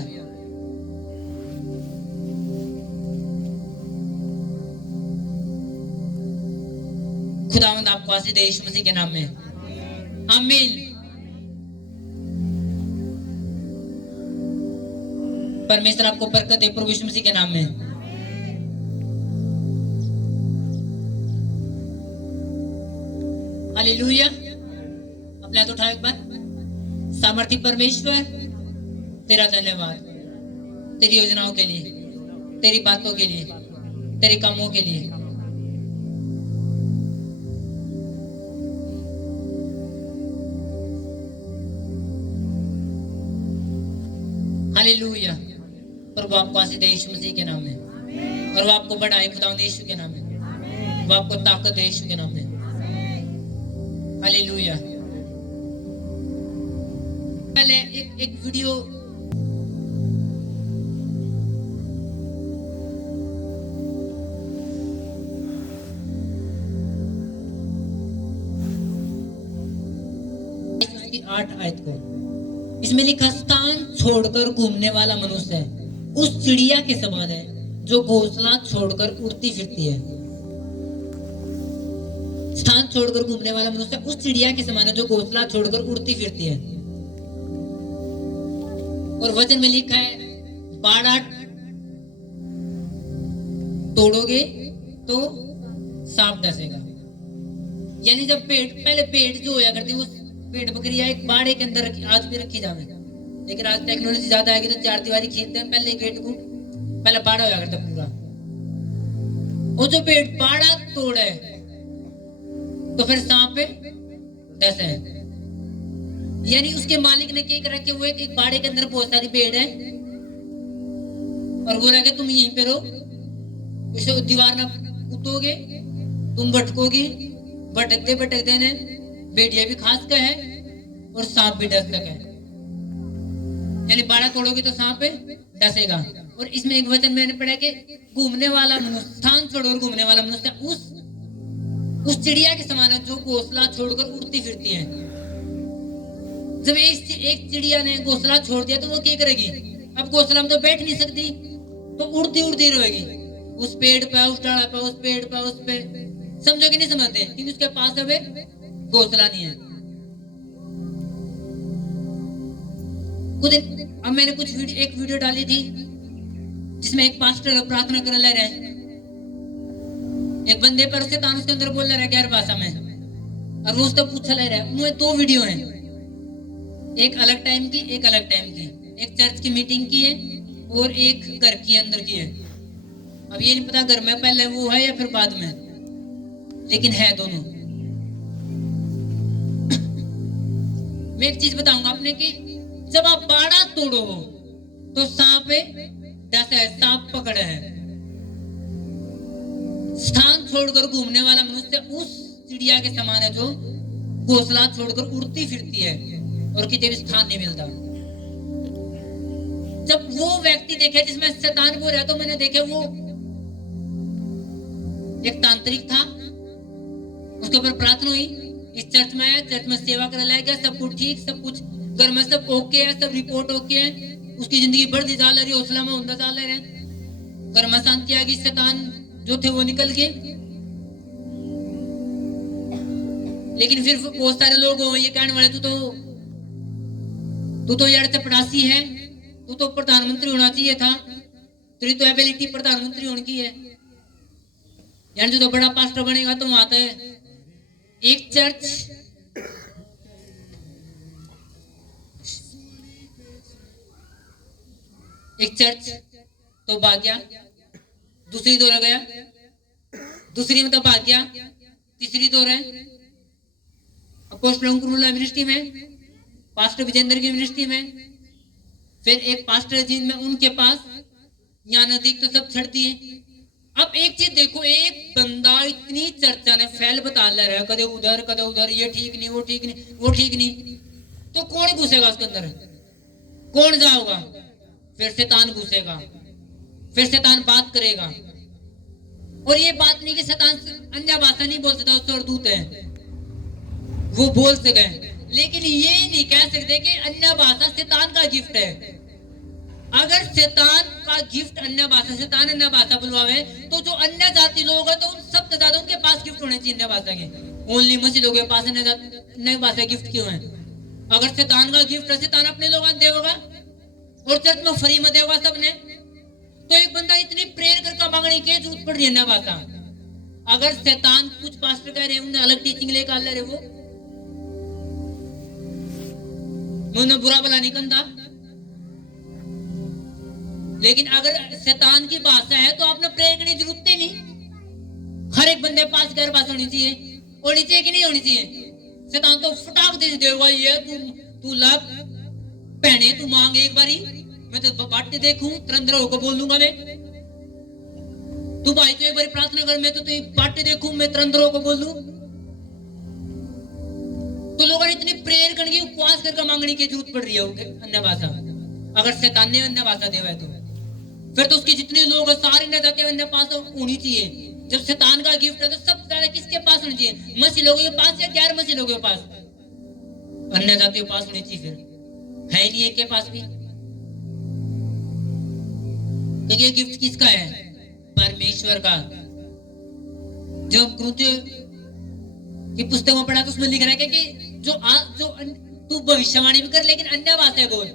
खुदावंद आपको आशीष दे यीशु मसीह के नाम में, आमीन। परमेश्वर आपको बरकत दे प्रभु यीशु मसीह के नाम में। हालेलुया। अपने हाथ उठाओ एक बार। सामर्थी परमेश्वर, तेरा धन्यवाद तेरी योजनाओं के लिए, तेरी बातों के लिए, तेरे कामों के लिए। हालेलुया। प्रभु आपको आशीष दे यीशु मसीह के नाम में, और वो आपको बढ़ाए खुदावंद यीशु के नाम में, वो आपको ताकत दे यीशु के नाम में। हालेलुया। पहले एक वीडियो की 8 आयत को, इसमें लिखा स्थान छोड़कर घूमने वाला मनुष्य उस चिड़िया के समान है जो घोंसला छोड़कर उड़ती फिरती है। स्थान छोड़कर घूमने वाला मनुष्य उस चिड़िया के समान है जो घोंसला छोड़कर उड़ती फिरती है। और वचन में लिखा है, बाड़ा तोड़ोगे तो सांप डसेगा। यानी जब पहले पेड़ जो होया करती वो पेड़ बकरियां एक बाड़े के अंदर आज भी रखी जावे, लेकिन आज टेक्नोलॉजी ज्यादा आएगी तो 4 दीवारी खींचते हैं। पहले गेट को पहले बाड़ा होया करता पूरा। वो जो पेड़ बाड़ा तोड़े तो फिर सांप डसे। यानी उसके मालिक ने क्या कर रखे, वो एक बाड़े के अंदर बहुत सारी पेड़ है और वो रहे तुम यहीं पे रहो, उसे दीवार ना कूदोगे, तुम भटकोगी, भटकते भटकते ने भेड़िया भी खास का है और सांप भी डस सके। यानी बाड़ा तोड़ोगे तो सांप डसेगा। और इसमें एक वचन मैंने पढ़ा कि घूमने वाला मनुष्य, स्थान छोड़कर घूमने वाला मनुष्य उस चिड़िया के समान है जो घोंसला छोड़कर उड़ती फिरती है। जब एक चिड़िया ने घोंसला छोड़ दिया तो वो क्या करेगी? अब घोंसला में तो बैठ नहीं सकती, तो उड़ती उड़ती रहेगी, उस पेड़ पे, उस डाला पे, उस पेड़ पे, उस पे। समझो कि नहीं समझते? क्योंकि उसके पास अब घोंसला नहीं है। खुद अब मैंने एक वीडियो डाली थी जिसमें एक पास्टर प्रार्थना कर ले रहे, एक बंदे पर उसके कान उसके अंदर बोल रहा है गैर भाषा में, और वो उससे पूछा ले रहा है। मुझे 2 वीडियो हैं, एक अलग टाइम की, एक अलग टाइम की, एक चर्च की मीटिंग की है और एक घर की अंदर की है। अब ये नहीं पता घर में पहले वो है या फिर बाद में, लेकिन है दोनों। मैं एक चीज बताऊंगा आपने कि जब आप बाड़ा तोड़ो तो सांप डसा है, सांप पकड़ा है। स्थान छोड़कर घूमने वाला मनुष्य उस चिड़िया के समान है जो घोंसला छोड़कर उड़ती फिरती है और किसी भी स्थान नहीं मिलता। जब वो व्यक्ति देखे जिसमें शैतान बोल रहा, तो मैंने देखे वो एक तांत्रिक था, उसके ऊपर प्रार्थना हुई, इस चर्च में आया, चर्च में सेवा कर लाया गया, सब कुछ ठीक, सब कुछ घर में सब ओके है, सब रिपोर्ट ओके है, उसकी जिंदगी बढ़ती जा रही, हौसला में होता जा रहे हैं, घर में शांति आ गई, शैतान जो थे वो निकल गए। लेकिन फिर बहुत सारे लोग ये कहने वाले, तू तो यार चपरासी है, तू तो प्रधानमंत्री होना चाहिए था, तेरी तो एबिलिटी प्रधानमंत्री होने की है यार, जो तो बड़ा पास्टर बनेगा तो आता है। एक चर्च तो भाग गया, दूसरी दौरा गया, दूसरी में तो भाग गया, तीसरी दौरा है अपोस्टल यूनिवर्सिटी में, पास्टर विजेंद्र की यूनिवर्सिटी में, फिर एक पास्टर जी में उनके पास, यहाँ नजदीक तो सब छड़ दिए। अब एक चीज देखो, एक बंदा इतनी चर्चा ने फैल बता रहा है, कदे उधर, ये ठीक नहीं, वो ठीक नहीं, वो ठीक नहीं, तो कौन घुसेगा उसके अंदर? कौन जाओगा? फिर शैतान घुसेगा, फिर शैतान बात करेगा। और ये बात नहीं कि शैतान अन्य भाषा नहीं बोल सकता, स्वर्गदूत है, वो बोल सके, लेकिन ये नहीं कह सकते कि अन्य भाषा शैतान का गिफ्ट है। अगर शैतान का गिफ्ट अन्य भाषा, शैतान अन्य भाषा बुलवावे, तो जो अन्य जाति लोग हैं तो उन सबसे ज्यादा उनके पास गिफ्ट होने चाहिए अन्य भाषा के। ओनली मसीह लोगों के पास अन्य भाषा गिफ्ट क्यों है? अगर शैतान का गिफ्ट है, शैतान अपने लोगों को देगा और चर्च में फ्री में देगा सबने, तो एक बंदा इतनी प्रेयर करके मांगने की जरूरत पड़ रही है अन्य भाषा। अगर शैतान कुछ पास्टर कह रहे हैं, उन्हें अलग टीचिंग लेकर आ रहे, वो उन्हें बुरा भला नहीं कहता, लेकिन अगर शैतान की भाषा है तो आपने प्रेयर करने की जरूरत ही नहीं। हर एक बंदे पास घर भाषा होनी चाहिए, होनी चाहिए कि नहीं होनी चाहिए? शैतान तो फटाक दे देगा, ये तू लग पहने, तू मांग एक बारी, मैं तो बांटते देखूं, तरंदरा होकर बोल दूंगा मैं। तू भाई तो एक बार प्रार्थना कर, मैं तो बांटते देखूं, मैं तरंदरा होकर बोल दूं। तो लोगों ने इतनी प्रेयर करके उपवास करके मांगने की जरूरत पड़ रही है अन्य भाषा। अगर शैतान ने अन्य भाषा देवा है तो फिर तो उसके जितने लोग सारे न जाते अन्य भाषा होनी चाहिए। जब शैतान का गिफ्ट है तो सब ज्यादा किसके पास होनी चाहिए? मसीह लोगों के पास या गैर मसीह लोगों के पास? अन्य जातियों के पास होनी चाहिए। फिर है नहीं एक के पास भी, क्योंकि ये गिफ्ट किसका है? परमेश्वर का। जो कुरिन्थियों की पुस्तक में पढ़ा तो उसमें लिख रहा है कि जो तू भविष्यवाणी भी कर लेकिन अन्य भाषा बोल।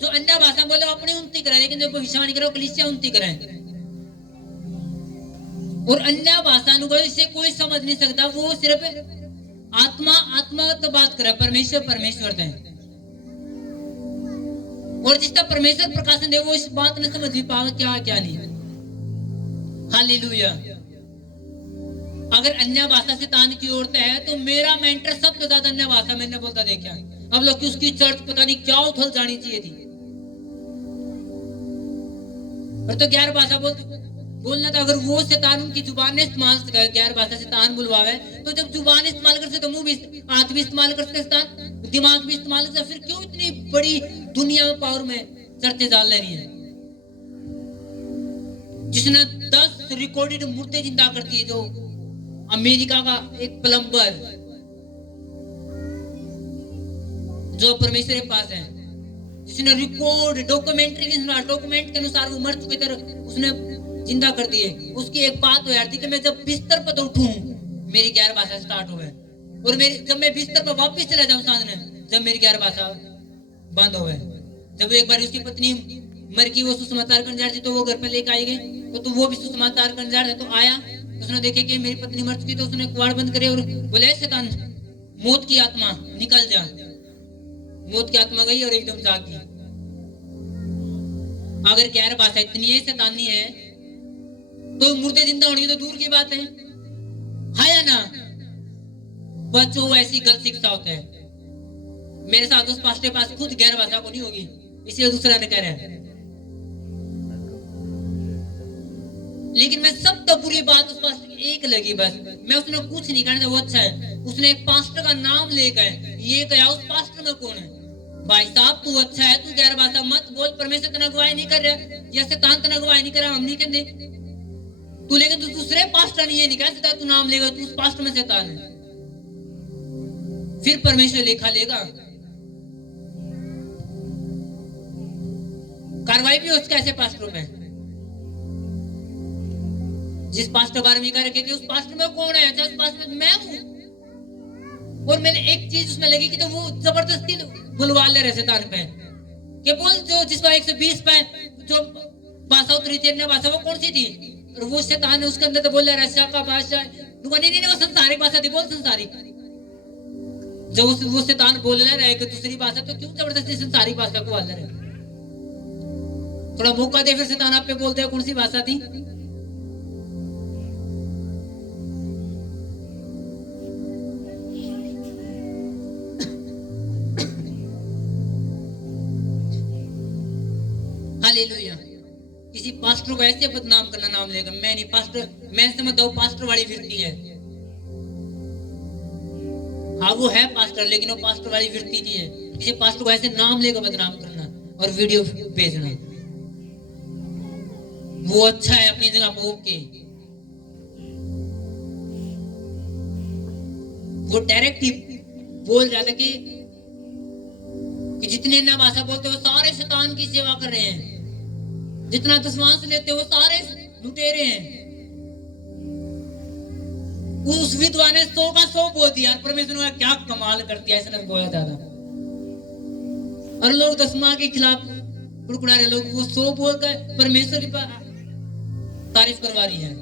जो अन्य भाषा बोले वो अपनी उन्नति कराए, लेकिन जो भविष्यवाणी करे वो कलीसिया उन्नति कराए। और अन्य भाषा अनुभव से कोई समझ नहीं सकता, वो सिर्फ आत्मा तो बात करे, परमेश्वर है। और जिसका परमेश्वर प्रकाशन दे वो इस बात में समझ नहीं पाएगा क्या नहीं। हालेलुया। अगर अन्य भाषा शैतान की ओर है तो मेरा मेंटर सबसे ज्यादा अन्य भाषा मैंने बोलता देखा। अब लोग उसकी चर्च पता नहीं क्या उथल जानी चाहिए थी, और तो गैर भाषा बोलना था। अगर वो शैतान उनकी जुबान ने इस्तेमाल गैर भाषा शैतान बुलवावे, तो जब जुबान इस्तेमाल कर सकते तो मुंह भी, हाथ भी इस्तेमाल कर सकते, दिमाग भी इस्तेमाल कर सकते, फिर क्यों इतनी बड़ी दुनिया में पावर में चर्चे डाल रही है? जिसने 10 रिकॉर्डेड मुर्दे जिंदा कर दिए, जो अमेरिका का एक प्लम्बर जो परमेश्वर के पास है, जिसने रिकॉर्ड डॉक्यूमेंट के अनुसार वो मर चुके थे, उसने जिंदा कर दिए। उसकी एक बात हो यार थी कि मैं जब बिस्तर पर तो उठूं मेरी गैर भाषा स्टार्ट हो गए, और जब मैं बिस्तर पर वापस चला जाऊं सामने, जब मेरी गैर भाषा बंद हो गए। जब एक बार उसकी पत्नी मर गई, वो सुसमाचार करने जा रही थी, तो वो घर पे लेकर आई गई, तो वो भी सुसमाचार करने जा रहा था। तो आया, उसने देखे कि मेरी पत्नी मर चुकी, तो उसने कुआड़ बंद करे और बोले, शैतान मौत की आत्मा निकल जा। मौत की आत्मा गई और एकदम जाग गई। अगर गैर भाषा इतनी है, शैतानी है, तो मुर्दे जिंदा होने की तो दूर की बात है या ना? बच्चों ऐसी गलत शिक्षा होता है। मेरे साथ उस पास्टर के पास खुद गैर भाषा को नहीं होगी, इसलिए दूसरा ने कह रहा है। लेकिन मैं सब तो बुरी बात उस पास्टर की एक लगी, बस मैं उसने कुछ नहीं करना था, वो अच्छा है। उसने एक पास्टर का नाम लेकर ये कहा, उस पास्टर में कौन है? भाई साहब तू अच्छा है, तू गैर भाषा मत बोल, परमेश्वर तना गवाही नहीं कर रहा, या शैतान तना गवाही नहीं कर रहा, हम नहीं कहते तू, लेकिन तू दूसरे पास्टर नहीं, ये नहीं कह सकता तू नाम लेगा तू उस पास्टर में शैतान है, फिर परमेश्वर लेखा लेगा, कार्रवाई भी उसका ऐसे पास्टरों में। जिस पास्टर बारे में रखे कि उस पास्टर में कौन है, उस पास्टर में मैं हूं, और मैंने एक चीज उसमें लगी कि तो वो जबरदस्ती बुलवा ले रहे शैतान पे कि बोल जो जिस पर 120 पे जो भाषा उतरी थी ना, भाषा वो कौन सी थी, और वो शैतान उसके अंदर तो बोल रहा है का भाषा, नहीं वो संसारिक भाषा थी, बोल संसारिक, जो वो शैतान बोल रहा है कि दूसरी भाषा, तो क्यों जबरदस्ती संसारिक भाषा को बोल रहे हैं, थोड़ा मौका दे, फिर शैतान आप पे बोलते हैं कौन सी भाषा थी। हालेलुया। किसी पास्टर को ऐसे बदनाम करना नाम लेगा, मैं नहीं पास्टर, मैं समझता हूँ पास्टर वाली वृत्ति है, हाँ वो है पास्टर, लेकिन वो पास्टर वाली वृत्ति नहीं है, किसी पास्टर को ऐसे नाम लेकर बदनाम करना और वीडियो भेजना, वो अच्छा है अपनी जगह पर, ओके, वो डायरेक्ट ही बोल रहा था कि जितने ना भाषा बोलते वो सारे शैतान की सेवा कर रहे हैं, जितना दशमांश लेते वो सारे लुटेरे हैं। उस विद्वान ने 100 का 100 बोल दिया, परमेश्वर ने क्या कमाल कर दिया, ऐसा बोला ज्यादा, और लोग दसमा के खिलाफ कुड़कुड़ा रहे, लोग वो 100 बोलकर परमेश्वर की तारीफ करवा रही है।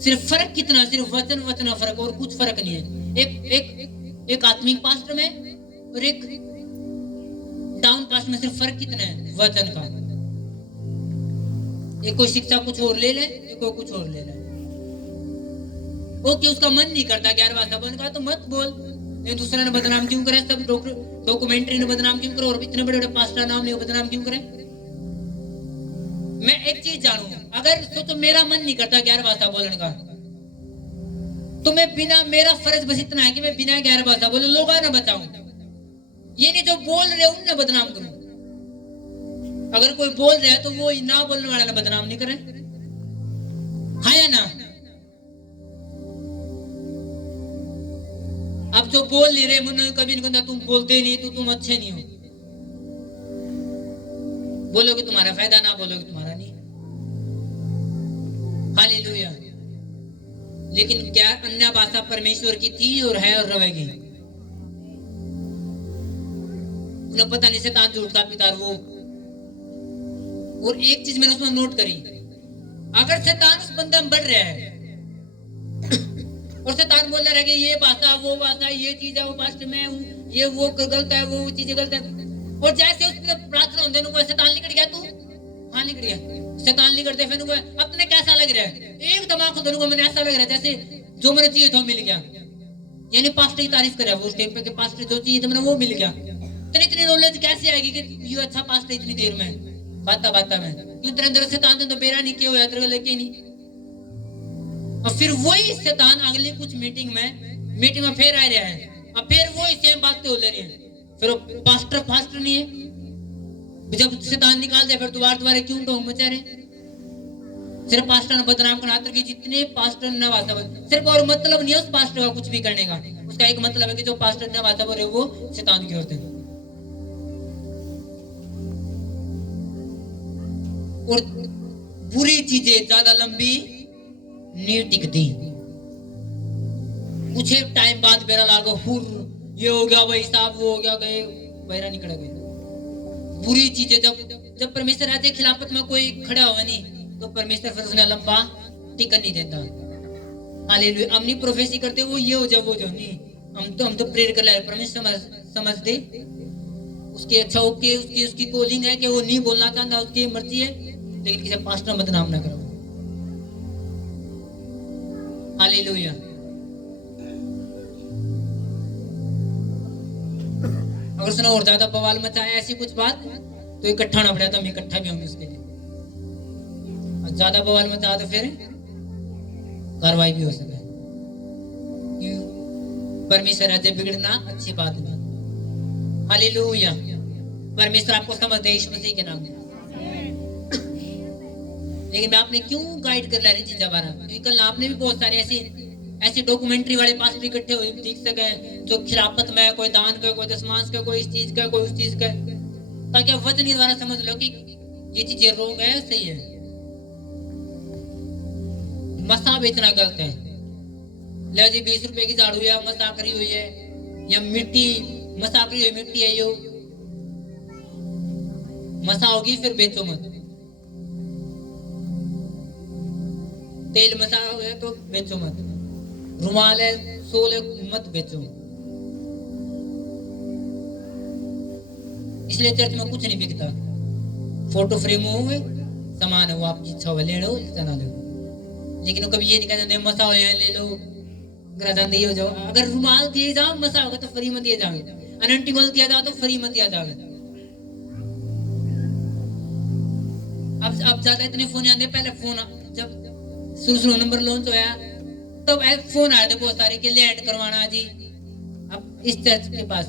सिर्फ फर्क कितना, सिर्फ वचन फर्क, और कुछ फर्क नहीं है। एक आत्मिक पास्टर में और एक डाउन पास्टर में सिर्फ फर्क कितना है, वचन का। एक कोई शिक्षा कुछ और ले ले, एक कोई कुछ और ले ले, ओके, उसका मन नहीं करता 11 भाषा बोलने का तो मत बोल, ये दूसरा ने बदनाम क्यों करे, सब डॉक्यूमेंट्री ने बदनाम क्यों करे, और इतने बड़े बड़े पास्टर नाम ले बदनाम क्यों करे। मैं एक चीज जानू, अगर तो मेरा मन नहीं करता 11 भाषा बोलने का, तो मैं बिना, मेरा फर्ज बस इतना है कि मैं बिना 11 भाषा बोले लोगों ना बचाऊं, ये नहीं जो बोल रहे उन्हें बदनाम करूं। अगर कोई बोल रहा है तो वो ना बोलने वाला ने बदनाम नहीं करे, हाँ या ना। अब जो बोल नहीं रहे मुझे कभी नहीं कहता तुम बोलते नहीं तो तुम अच्छे नहीं हो, बोलोगे तुम्हारा फायदा, ना बोलोगे तुम्हारा नहीं। हालेलुया। लेकिन क्या अन्य भाषा परमेश्वर की थी और है और रहेगी, उन्हें पता नहीं शैतान झूठ का पिता वो। और एक चीज मैंने उसमें नोट करी, अगर शैतान उस बंदे में बढ़ रहा है और शैतान बोल रहा है कि ये भाषा वो भाषा, ये चीज है वो पास्ट में हूँ, ये वो गलत है, वो चीजें गलत है, और जैसे उसमें प्रार्थना होने को शैतान निकल गया, तू हाँ निकल गया, शैतान निकल गया, फिर अपने कैसा लग रहा है, एक दिमाग को को मैंने ऐसा लग रहा है जैसे जो मैंने चाहिए था मिल गया, यानी पास्टर की तारीफ कर रहा है वो उस टाइम पे कि पास्टर जो चाहिए था मैंने वो मिल गया। इतनी नॉलेज कैसे आएगी कि ये अच्छा पास्टर इतनी देर में बाता में, क्यों तेरे अंदर शैतान तो बेरा नहीं किया हुआ तेरे को लेके नहीं। और फिर वही शैतान अगली कुछ मीटिंग में फिर आ रहा है, और फिर वही सेम बातें हो ले रही है, फिर पास्टर नहीं है। जब शैतान निकाल दे फिर दोबारा क्यों ढोंग मचा रहे, सिर्फ पास्टर ने बदनाम करना, कि जितने पास्टर न वाता सिर्फ, और मतलब नहीं है उस पास्टर का कुछ भी करने का, उसका एक मतलब है कि जो पास्टर न वाता बोल रहे वो शैतान की होते हैं। और बुरी चीजें ज्यादा लंबी नहीं टिकती, कुछ टाइम बाद बेरा लागो, ये हो गया भाई साहब, वो हो गया, गए बेरा निकल गए। बुरी चीजें जब परमेश्वर राज्य के खिलाफत में कोई खड़ा हुआ नहीं तो परमेश्वर फिर उसने लंबा टिकन नहीं देता। हालेलुया। हम नहीं प्रोफेसी करते वो ये हो जाए वो जो नहीं, हम तो प्रेयर कर रहे हैं, परमेश्वर समझ दे उसकी अच्छा ओके, उसकी कॉलिंग है कि वो नहीं बोलना चाहता, उसकी मर्जी है, लेकिन किसी पास्टर बदनाम ना करो। हालेलुया। अगर सुनो और ज्यादा बवाल मचाया ऐसी कुछ बात तो इकट्ठा ना पड़ा, तो हम इकट्ठा भी होंगे उसके लिए, और ज्यादा बवाल मचा तो फिर कार्रवाई भी हो सके। परमेश्वर राज्य बिगड़ना अच्छी बात नहीं। हालेलुया। परमेश्वर आपको समझ दे यीशु मसीह के नाम में। लेकिन मैं आपने क्यों गाइड कर रही चीजें बारा, क्योंकि कल आपने भी बहुत सारे ऐसे डॉक्यूमेंटरी वाले पास इकट्ठे हुए दिख सके जो खिलाफत में है, कोई दान का, कोई दशमांश का, कोई इस चीज का, कोई उस चीज का, ताकि आप वचन के द्वारा समझ लो कि ये चीजें रोग है, सही है। मसा बेचना गलत है। ले जी 20 रुपए की झाड़ू या मसा करी हुई है, या मिट्टी मसा करी हुई मिट्टी है, यो मसा होगी, फिर बेचो मत। तेल मसा हुआ है तो बेचो मत। रुमाल है, सोल है, मत बेचो। इसलिए चर्च में कुछ नहीं बिकता। फोटो फ्रेम हो गए, सामान है वो आपकी इच्छा हो ले लो, चला लो। लेकिन वो कभी ये नहीं कहते मसा हो ले लो, ग्राहक नहीं हो जाओ। अगर रुमाल दिए जाओ, मसा होगा तो फ्री मत दिए जाओ, अनंटिमल दिया जाओ तो फ्री मत दिया जाओ। अब ज्यादा इतने फोन आते, पहले फोन जब शुरू नंबर लॉन्च होया तब फोन आए थे बहुत सारे के लिए ऐड करवाना जी। अब इस चर्च के पास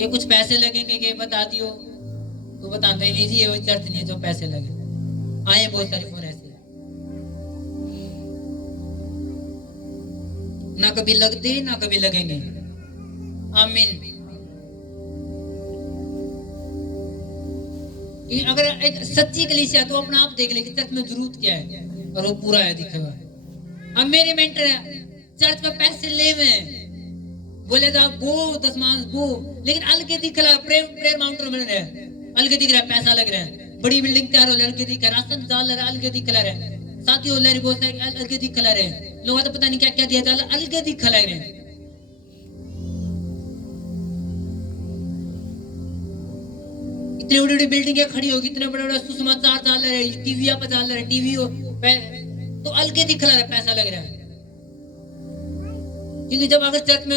ये कुछ पैसे लगेंगे कि बता दियो, तो बताते ही नहीं जी, ये वो चर्च नहीं है जो पैसे लगे। आए बहुत सारे फोन ऐसे, ना कभी लगते ना कभी लगेंगे। आमीन। अगर एक सच्ची कलीसिया तो अपना आप देख ले कि चर्च में जरूरत क्या है, और वो पूरा है दिखा हुआ। अब मेरे मेंटर है चर्च में पैसे ले में बोले था वो दशमांश वो, लेकिन अलग दिख रहा है, प्रेयर माउंटर में रहे अलग दिख रहा है, पैसा लग रहा है, बड़ी बिल्डिंग तैयार हो अलग दिख रहा है, राशन डाल रहा है अलग दिख रहा है, साथी हो रही बहुत अलग दिख रहा है, लोग तो पता नहीं क्या क्या दिया जा रहा अलग दिख रहा है। इतनी बड़ी बड़ी बिल्डिंगें खड़ी होगी, इतने बड़े बड़े सुसमाचार डाल रहे हैं, टीवी पर डाल रहे हैं, टीवी तो अलग दिख रहा है, पैसा लग रहा है। क्योंकि जब अगर चर्च में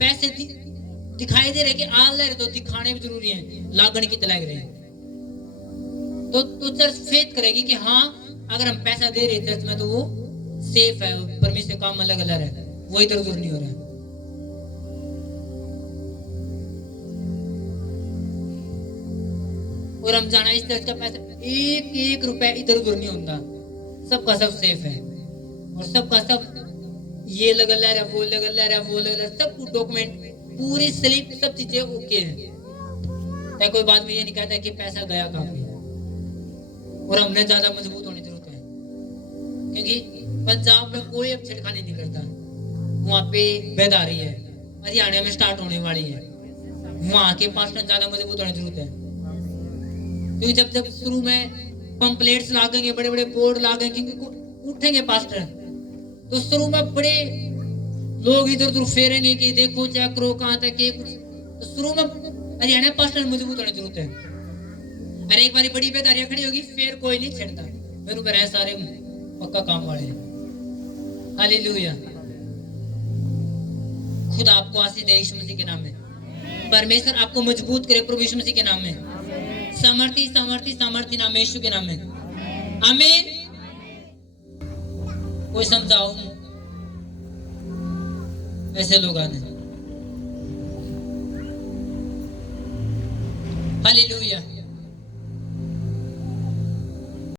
पैसे दिखाई दे रहे कि आल रहे तो दिखाने भी जरूरी है, लागण की तलाक रहे तो चर्च फेथ करेगी कि हाँ अगर हम पैसा दे रहे चर्च में तो वो सेफ है, परमेश्वर काम अलग अलग है, वो इधर उधर नहीं हो रहा है। और हम जाना इस चर्च का पैसा एक रुपए इधर उधर नहीं होता, सबका सब सेफ है, और सबका सब ये लगा रहा है, वो लगा रहा है, वो लगा रहा है, सब कुछ डॉक्यूमेंट पूरी स्लिप सब चीजें ओके है। क्या कोई बाद में ये नहीं कहता कि पैसा गया कहाँ पे। और हमने ज्यादा मजबूत होने की जरूरत है, क्योंकि पंजाब में कोई अब छिड़खानी नहीं करता, वहाँ पे बेदारी है, हरियाणा में स्टार्ट होने वाली है, वहाँ के पास्टर ज्यादा मजबूत होने की जरूरत है। क्योंकि जब शुरू में पंपलेट्स लागेंगे, बड़े बड़े बोर्ड लागेंगे, क्योंकि उठेंगे पास्टर तो शुरू में बड़े लोग इधर उधर फेरेंगे कि देखो चेक करो कहाँ तक है कुछ, तो शुरू में हरियाणा पास्टर मजबूत होने की जरूरत है। अरे एक बारी बड़ी बेदारियां खड़ी होगी फिर कोई नहीं छेड़ता, मेरे ऊपर है सारे पक्का काम वाले। हालेलुया। खुदा आपको आशीष दे यीशु मसीह के नाम में, परमेश्वर आपको मजबूत करे प्रभु यीशु मसीह के नाम में, सामर्थी सामर्थी सामर्थी नाम यीशु के नाम में। आमीन। कोई समझाओ ऐसे लोग आने। हालेलुया।